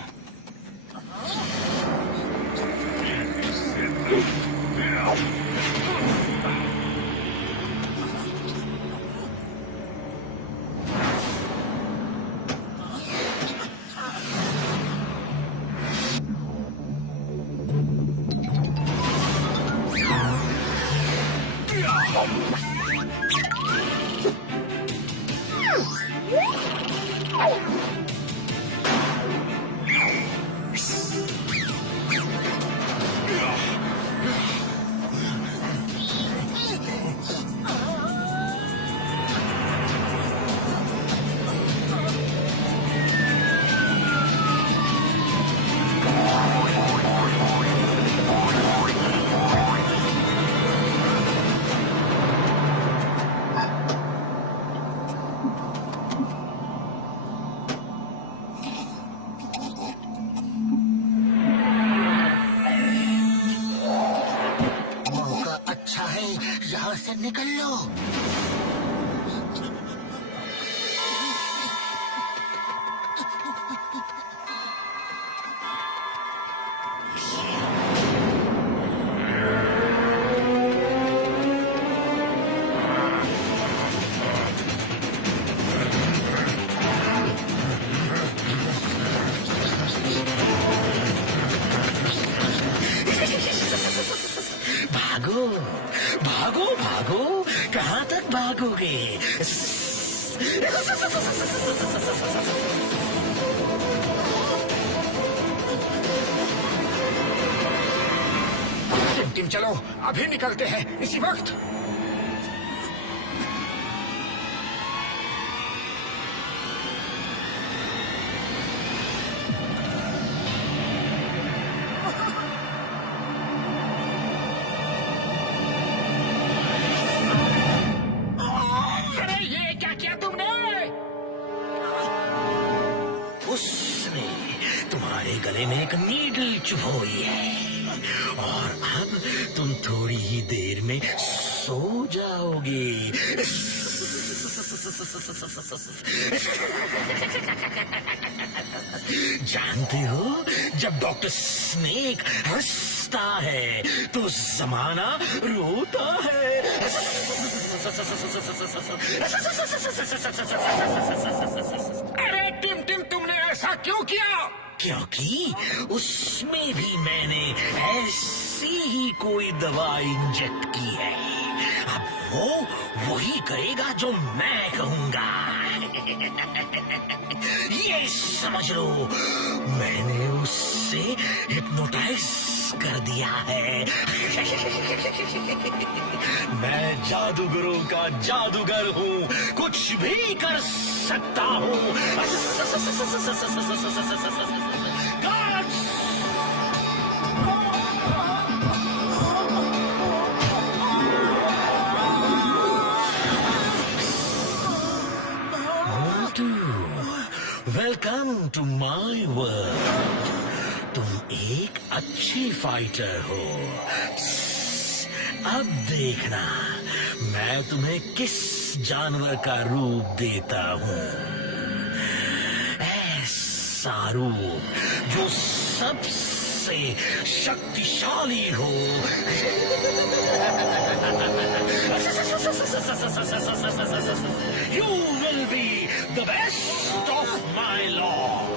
निकल लो। भागो भागो भागो, कहाँ तक भागोगे? टिम चलो, अभी निकलते हैं इसी वक्त। अरे ये क्या किया तुमने? उसने तुम्हारे गले में एक नीडल चुभोई है और अब तुम थोड़ी ही देर में सो जाओगे। जानते हो, जब डॉक्टर स्नेक हंसता है तो जमाना रोता है। अरे टिम तुमने ऐसा क्यों किया? क्योंकि उसमें भी मैंने ऐसी ही कोई दवा इंजेक्ट की है। अब वो वही करेगा जो मैं कहूंगा। ये समझ लो, मैंने उससे हिप्नोटाइज कर दिया है। मैं जादूगरों का जादूगर हूँ, कुछ भी कर सकता हूँ। Welcome to my world. तुम एक अच्छी फाइटर हो। अब देखना मैं तुम्हें किस जानवर का रूप देता हूँ। ऐसा रूप जो सबसे शक्तिशाली हो। You will be the best of my lord.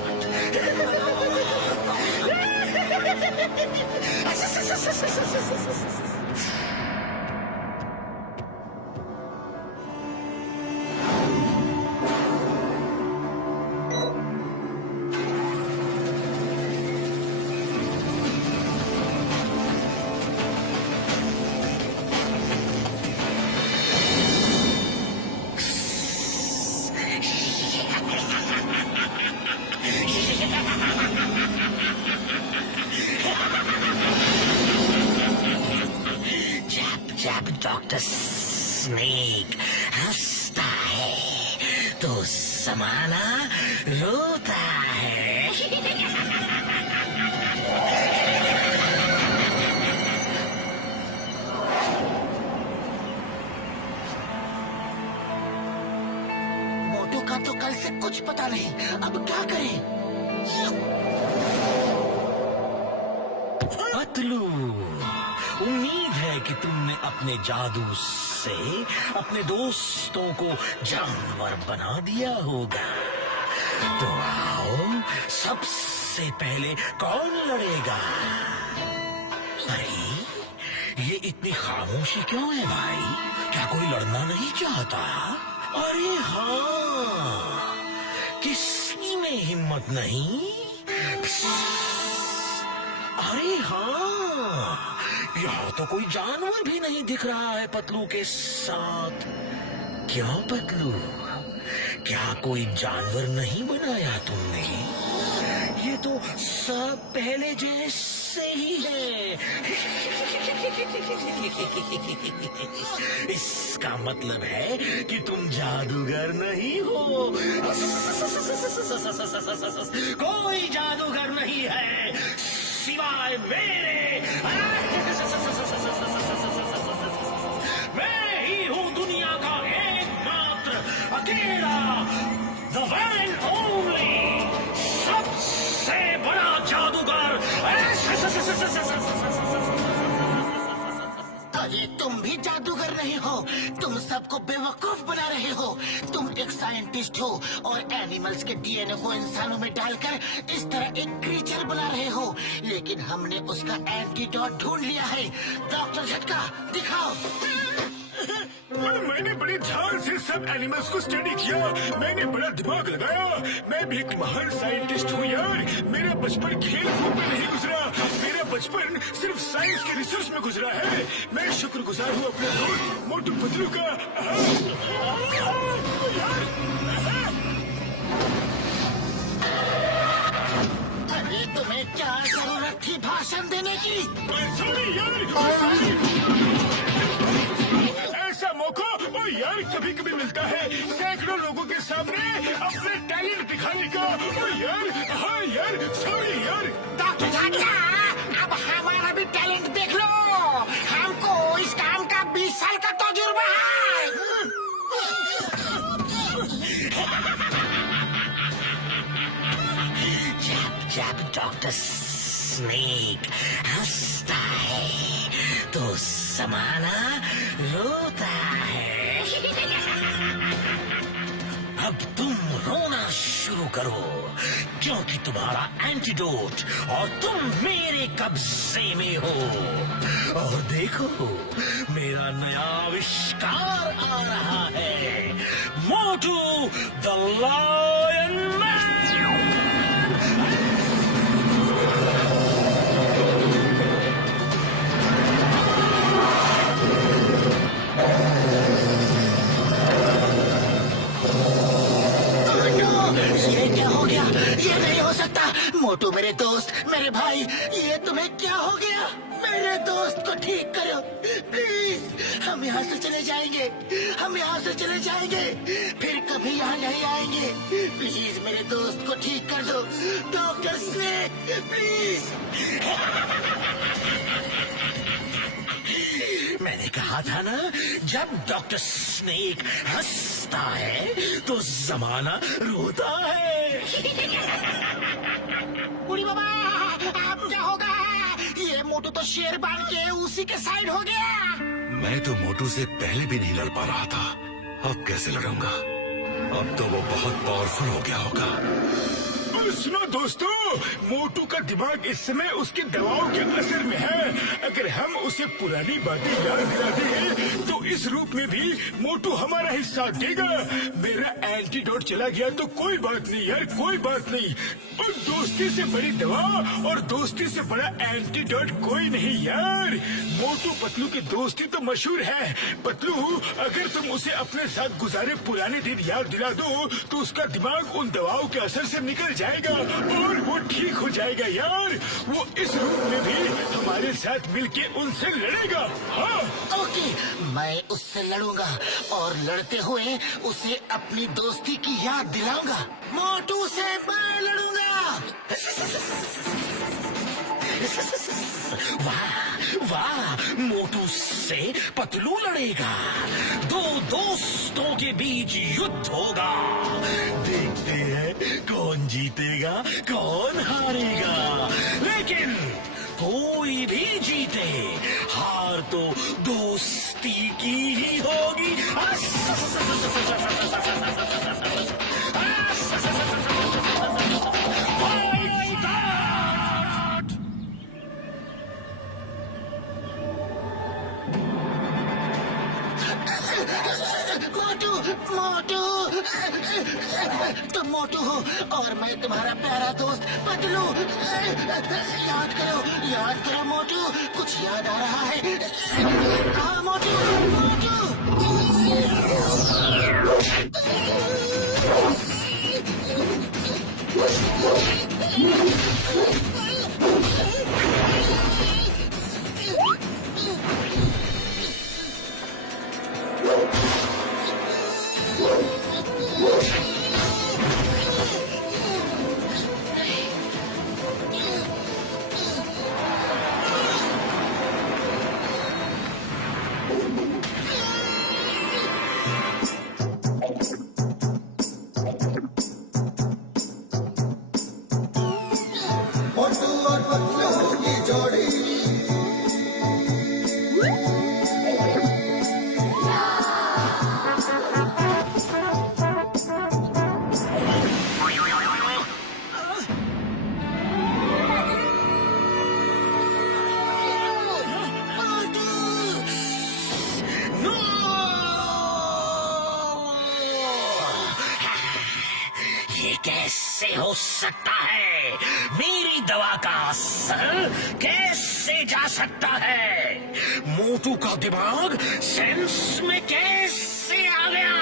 जब डॉक्टर स्नेक हंसता है तो जमाना रोता है। मोटू का तो कल से कुछ पता नहीं, अब क्या करें? पतलू, उम्मीद है कि तुमने अपने जादू से अपने दोस्तों को जानवर बना दिया होगा। तो आओ, सबसे पहले कौन लड़ेगा? अरे ये इतनी खामोशी क्यों है भाई? क्या कोई लड़ना नहीं चाहता? अरे हाँ, किसी में हिम्मत नहीं? अरे हाँ, यहाँ तो कोई जानवर भी नहीं दिख रहा है पतलू के साथ। क्यों पतलू, क्या कोई जानवर नहीं बनाया तुमने? ये तो सब पहले जैसे ही है। इसका मतलब है कि तुम जादूगर नहीं हो। कोई जादूगर नहीं है सिवाय मेरे। मैं ही का एकमात्र अकेला द वन एंड ओनली सबसे बड़ा जादूगर। अरे तुम भी जादूगर नहीं हो, तुम सबको बेवकूफ बना रहे हो। तुम एक साइंटिस्ट हो और एनिमल्स के डीएनए को इंसानों में डालकर इस तरह एक क्रीचर बना रहे हो, लेकिन हमने उसका एंटीडोट ढूंढ लिया है। डॉक्टर झटका दिखाओ। मैंने बड़े ध्यान से सब एनिमल्स को स्टडी किया, मैंने बड़ा दिमाग लगाया। मैं भी एक महान साइंटिस्ट हूँ यार। मेरा बचपन खेल कूद में नहीं गुजरा, मेरा बचपन सिर्फ साइंस के रिसर्च में गुजरा है। मैं शुक्रगुजार हूँ अपने दोस्त मोटू पतलू का। अरे तुम्हें क्या जरूरत थी भाषण देने की? सॉरी यार, ऐसा मौका ओ यार कभी कभी मिलता है सैकड़ों लोगों के सामने अपने टैलेंट दिखाने का। ओ यार, हाँ यार, सॉरी यार। डॉक्टर झाकिया, अब हमारा भी टैलेंट देख लो। हमको इस काम का 20 साल का तजुर्बा है। जब डॉक्टर स्नेक हंसता है तो समाना रोता है। अब तुम रोना शुरू करो क्योंकि तुम्हारा एंटीडोट और तुम मेरे कब्जे में हो। और देखो मेरा नया आविष्कार आ रहा है, मोटू द लायन मैन। ये क्या हो गया? ये नहीं हो सकता। मोटू मेरे दोस्त, मेरे भाई, ये तुम्हें क्या हो गया? मेरे दोस्त को ठीक करो प्लीज। हम यहाँ से चले जाएंगे, हम यहाँ से चले जाएंगे, फिर कभी यहाँ नहीं आएंगे। प्लीज मेरे दोस्त को ठीक कर दो डॉक्टर स्नेक, प्लीज। मैंने कहा था ना, जब डॉक्टर स्नेक हंसता है तो जमाना रोता है। बुढ़ी बाबा, अब क्या होगा? ये मोटू तो शेर बांध के उसी के साइड हो गया। मैं तो मोटू से पहले भी नहीं लड़ पा रहा था, अब कैसे लड़ूंगा? अब तो वो बहुत पावरफुल हो गया होगा। सुनो दोस्तों, मोटू का दिमाग इस समय उसकी दवाओं के असर में है। अगर हम उसे पुरानी बातें याद दिला दें तो इस रूप में भी मोटू हमारा ही साथ देगा। मेरा एंटीडोट चला गया तो कोई बात नहीं यार, कोई बात नहीं। और दोस्ती से बड़ी दवा और दोस्ती से बड़ा एंटीडोट कोई नहीं यार। मोटू पतलू की दोस्ती तो मशहूर है। पतलू, अगर तुम उसे अपने साथ गुजारे पुराने दिन याद दिला दो तो उसका दिमाग उन दवाओं के असर से निकल जाएगा और वो ठीक हो जाएगा यार। वो इस रूप में भी हमारे साथ मिलके उनसे लड़ेगा। हाँ ओके, मैं उससे लड़ूंगा और लड़ते हुए उसे अपनी दोस्ती की याद दिलाऊंगा। मोटू से मैं लड़ूंगा। वाह वाह, मोटू से पतलू लड़ेगा। दो दोस्तों के बीच युद्ध होगा। देखते हैं कौन जीतेगा कौन हारेगा। लेकिन कोई भी जीते, हार तो दोस्ती की ही होगी। मोटू, मोटू, तुम मोटू हो और मैं तुम्हारा प्यारा दोस्त पतलू। याद करो मोटू, कुछ याद आ रहा है? हाँ मोटू, मोटू। हो सकता है? मेरी दवा का असर कैसे जा सकता है? मोटू का दिमाग सेंस में कैसे आ गया?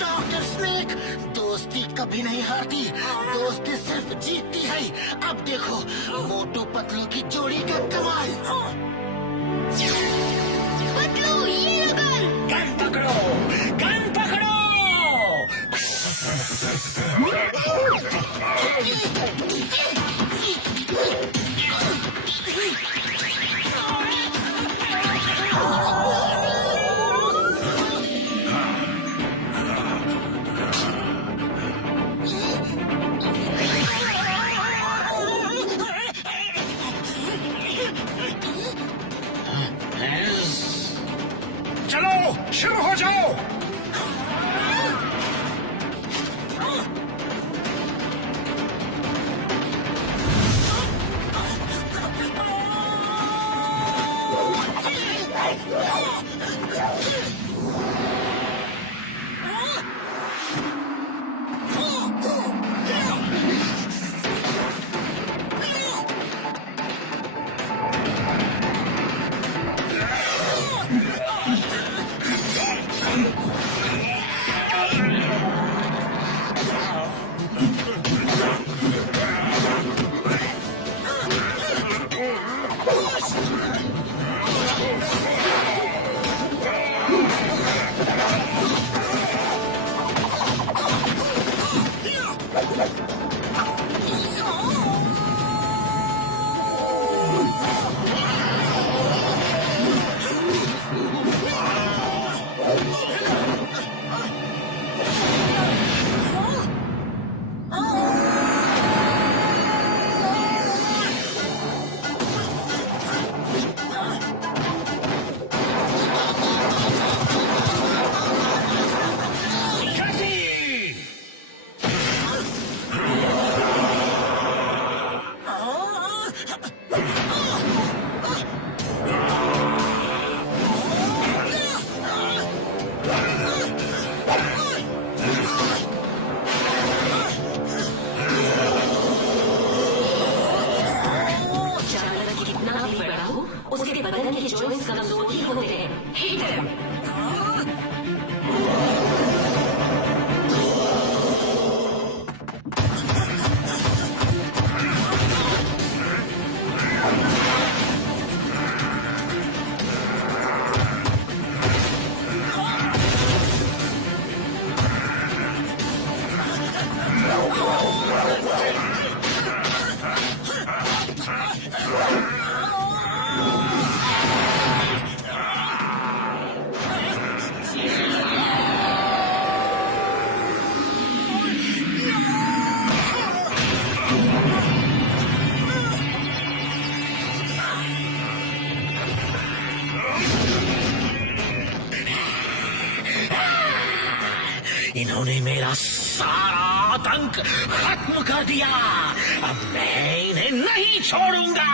डॉक्टर स्नेक, दोस्ती कभी नहीं हारती, दोस्ती सिर्फ जीतती है। अब देखो मोटू पतलू की जोड़ी का कमाल। पतलू ये गन। गन पकड़ो, गन पकड़ो। चलो शुरू हो जाओ। उसके बदन के जॉइंट्स कमजोर ही होते हैं। Hit him. इन्होंने मेरा सारा आतंक खत्म कर दिया। अब मैं इन्हें नहीं छोड़ूंगा।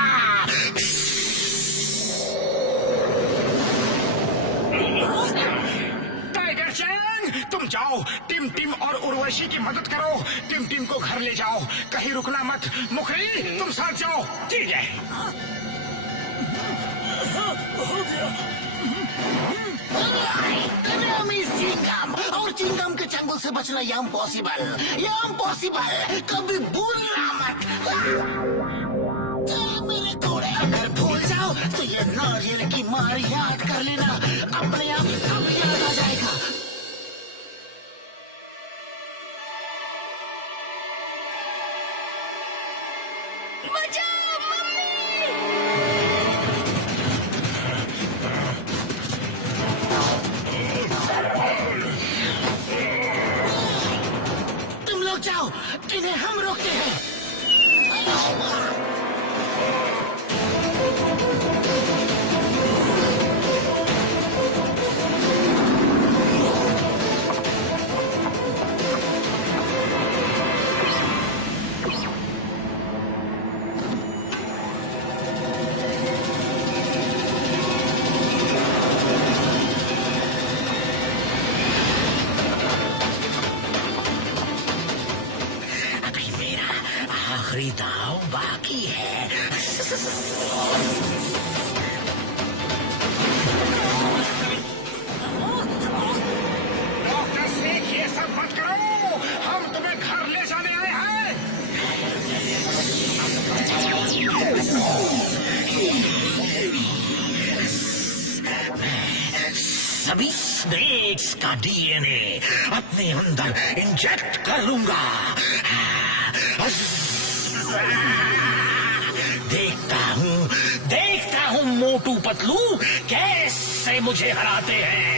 टाइगर चैंग, तुम जाओ, टिम टिम और उर्वशी की मदद करो। टिम टिम को घर ले जाओ, कहीं रुकना मत। मुखरी, तुम साथ जाओ। ठीक है। चिंगम और चिंगम के चंगुल से बचना ये इम्पॉसिबल। कभी भूलना मत। मेरे घोड़े, अगर भूल जाओ तो ये नारियल की मार याद कर लेना, अपने आप सब याद आ जाएगा। बचाओ मम्मी। तुम लोग जाओ, इन्हें हम रोकते हैं। आखिरी दांव बाकी है। डॉक्टर शेख, ये सब मत करो, हम तुम्हें घर ले जाने आए हैं। सभी स्नेक्स का डीएनए अपने अंदर इंजेक्ट कर लूंगा। देखता हूँ मोटू पतलू कैसे मुझे हराते हैं।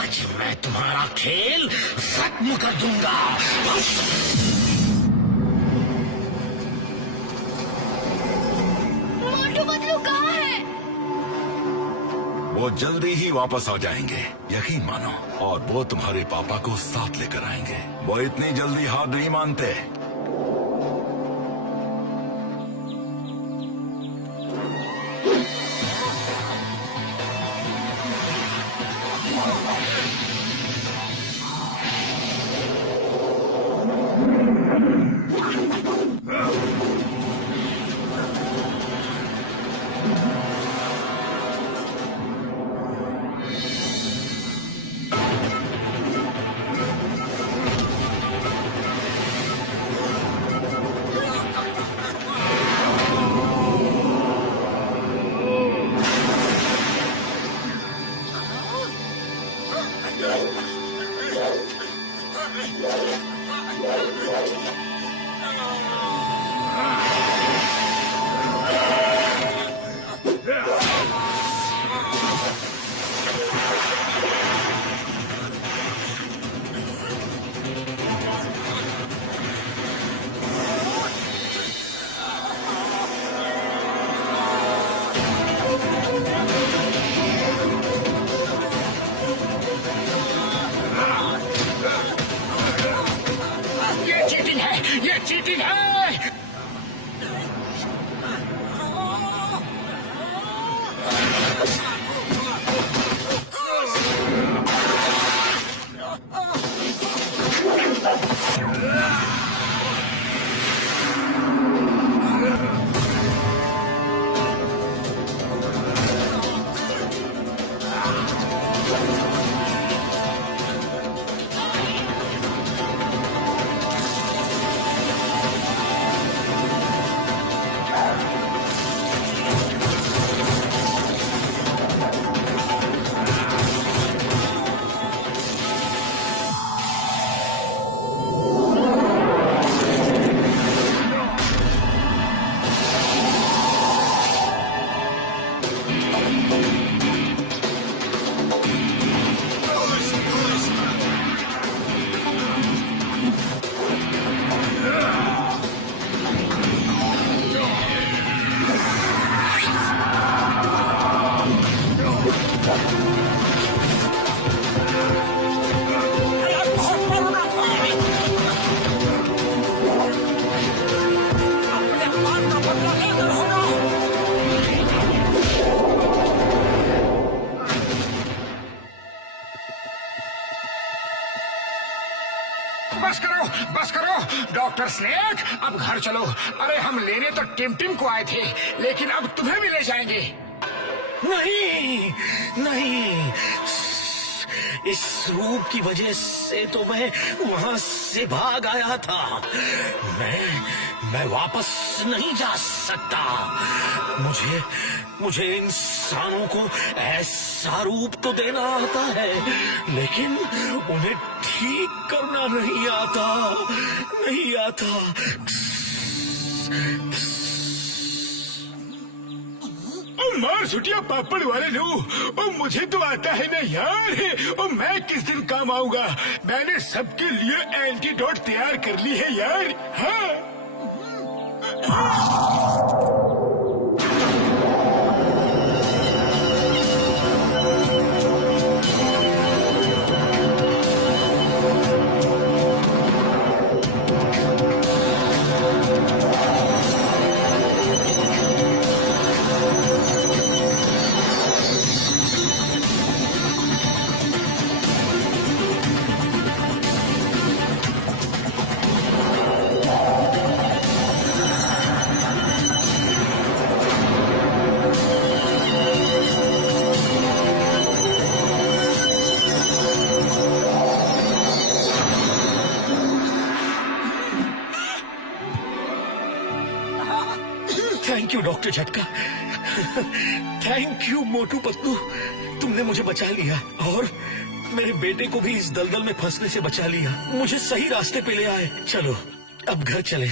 आज मैं तुम्हारा खेल खत्म कर दूंगा। मोटू पतलू कहाँ है? वो जल्दी ही वापस आ जाएंगे, यकीन मानो, और वो तुम्हारे पापा को साथ लेकर आएंगे। वो इतनी जल्दी हार नहीं मानते। ये चीटिंग है। डॉक्टर स्नेक, अब घर चलो। अरे हम लेने तो टिम को आए थे, लेकिन अब तुम्हें भी ले जाएंगे। नहीं नहीं, इस रूप की वजह से तो मैं वहां से भाग आया था। मैं वापस नहीं जा सकता। मुझे इंसानों को ऐसा रूप तो देना आता है, लेकिन उन्हें ठीक करना नहीं आता। मार छुटिया पापड़ वाले लो, और मुझे तो आता है ना यार। और मैं किस दिन काम आऊंगा? मैंने सबके लिए एंटीडोट तैयार कर ली है यार। हाँ थैंक यू डॉक्टर झटका। थैंक यू मोटू पतलू, तुमने मुझे बचा लिया और मेरे बेटे को भी इस दलदल में फंसने से बचा लिया। मुझे सही रास्ते पे ले आए। चलो अब घर चले।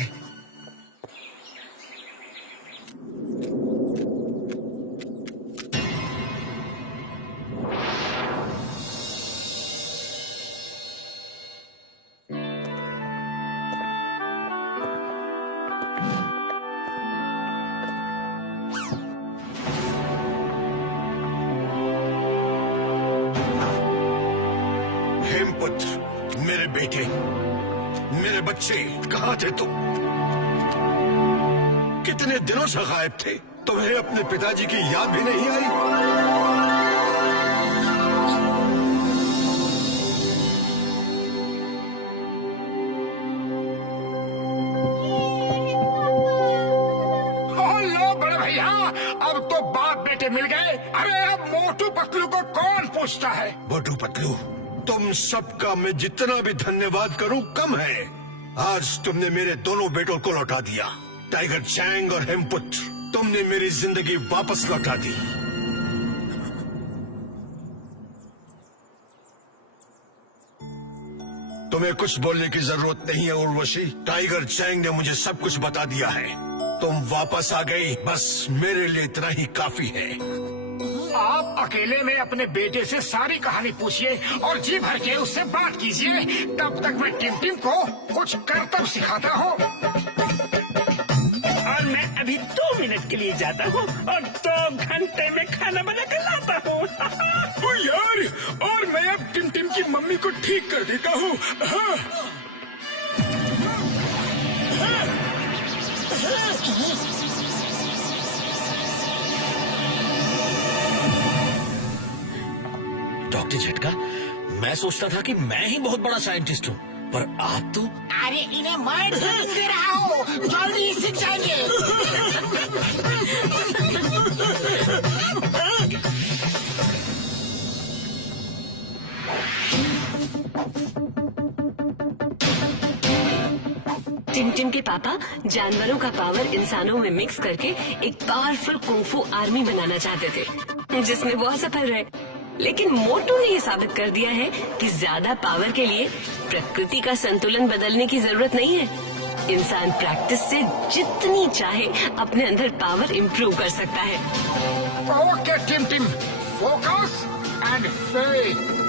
हेमपुत्र, मेरे बेटे, मेरे बच्चे, कहाँ थे तुम? कितने दिनों से गायब थे। तुम्हें अपने पिताजी की याद भी नहीं आई? लो बड़े भैया, अब तो बाप बेटे मिल गए। अरे अब मोटू पतलू को कौन पूछता है? मोटू पतलू, तुम सबका मैं जितना भी धन्यवाद करूं कम है। आज तुमने मेरे दोनों बेटों को लौटा दिया। टाइगर चैंग और हेमपुत्र, तुमने मेरी जिंदगी वापस लौटा दी। तुम्हें कुछ बोलने की जरूरत नहीं है उर्वशी। टाइगर चैंग ने मुझे सब कुछ बता दिया है। तुम वापस आ गई, बस मेरे लिए इतना ही काफी है। आप अकेले में अपने बेटे से सारी कहानी पूछिए और जी भर के उससे बात कीजिए। तब तक मैं टिम को कुछ करतब सिखाता हूँ। और मैं अभी 2 मिनट के लिए जाता हूँ और 2 घंटे में खाना बना कर लाता हूँ। ओ यार, और मैं अब टिम की मम्मी को ठीक कर देता हूँ। हाँ। डॉक्टर झटका, मैं सोचता था कि मैं ही बहुत बड़ा साइंटिस्ट हूँ, पर आप तो। अरे इन्हें मैं ट्रेनिंग दे रहा हूँ, जल्दी सीख जाएंगे। टिम के पापा जानवरों का पावर इंसानों में मिक्स करके एक पावरफुल कुंफू आर्मी बनाना चाहते थे, जिसमें वो सफल रहे। लेकिन मोटू ने ये साबित कर दिया है कि ज्यादा पावर के लिए प्रकृति का संतुलन बदलने की जरूरत नहीं है। इंसान प्रैक्टिस से जितनी चाहे अपने अंदर पावर इम्प्रूव कर सकता है। Okay Tim, focus and faith.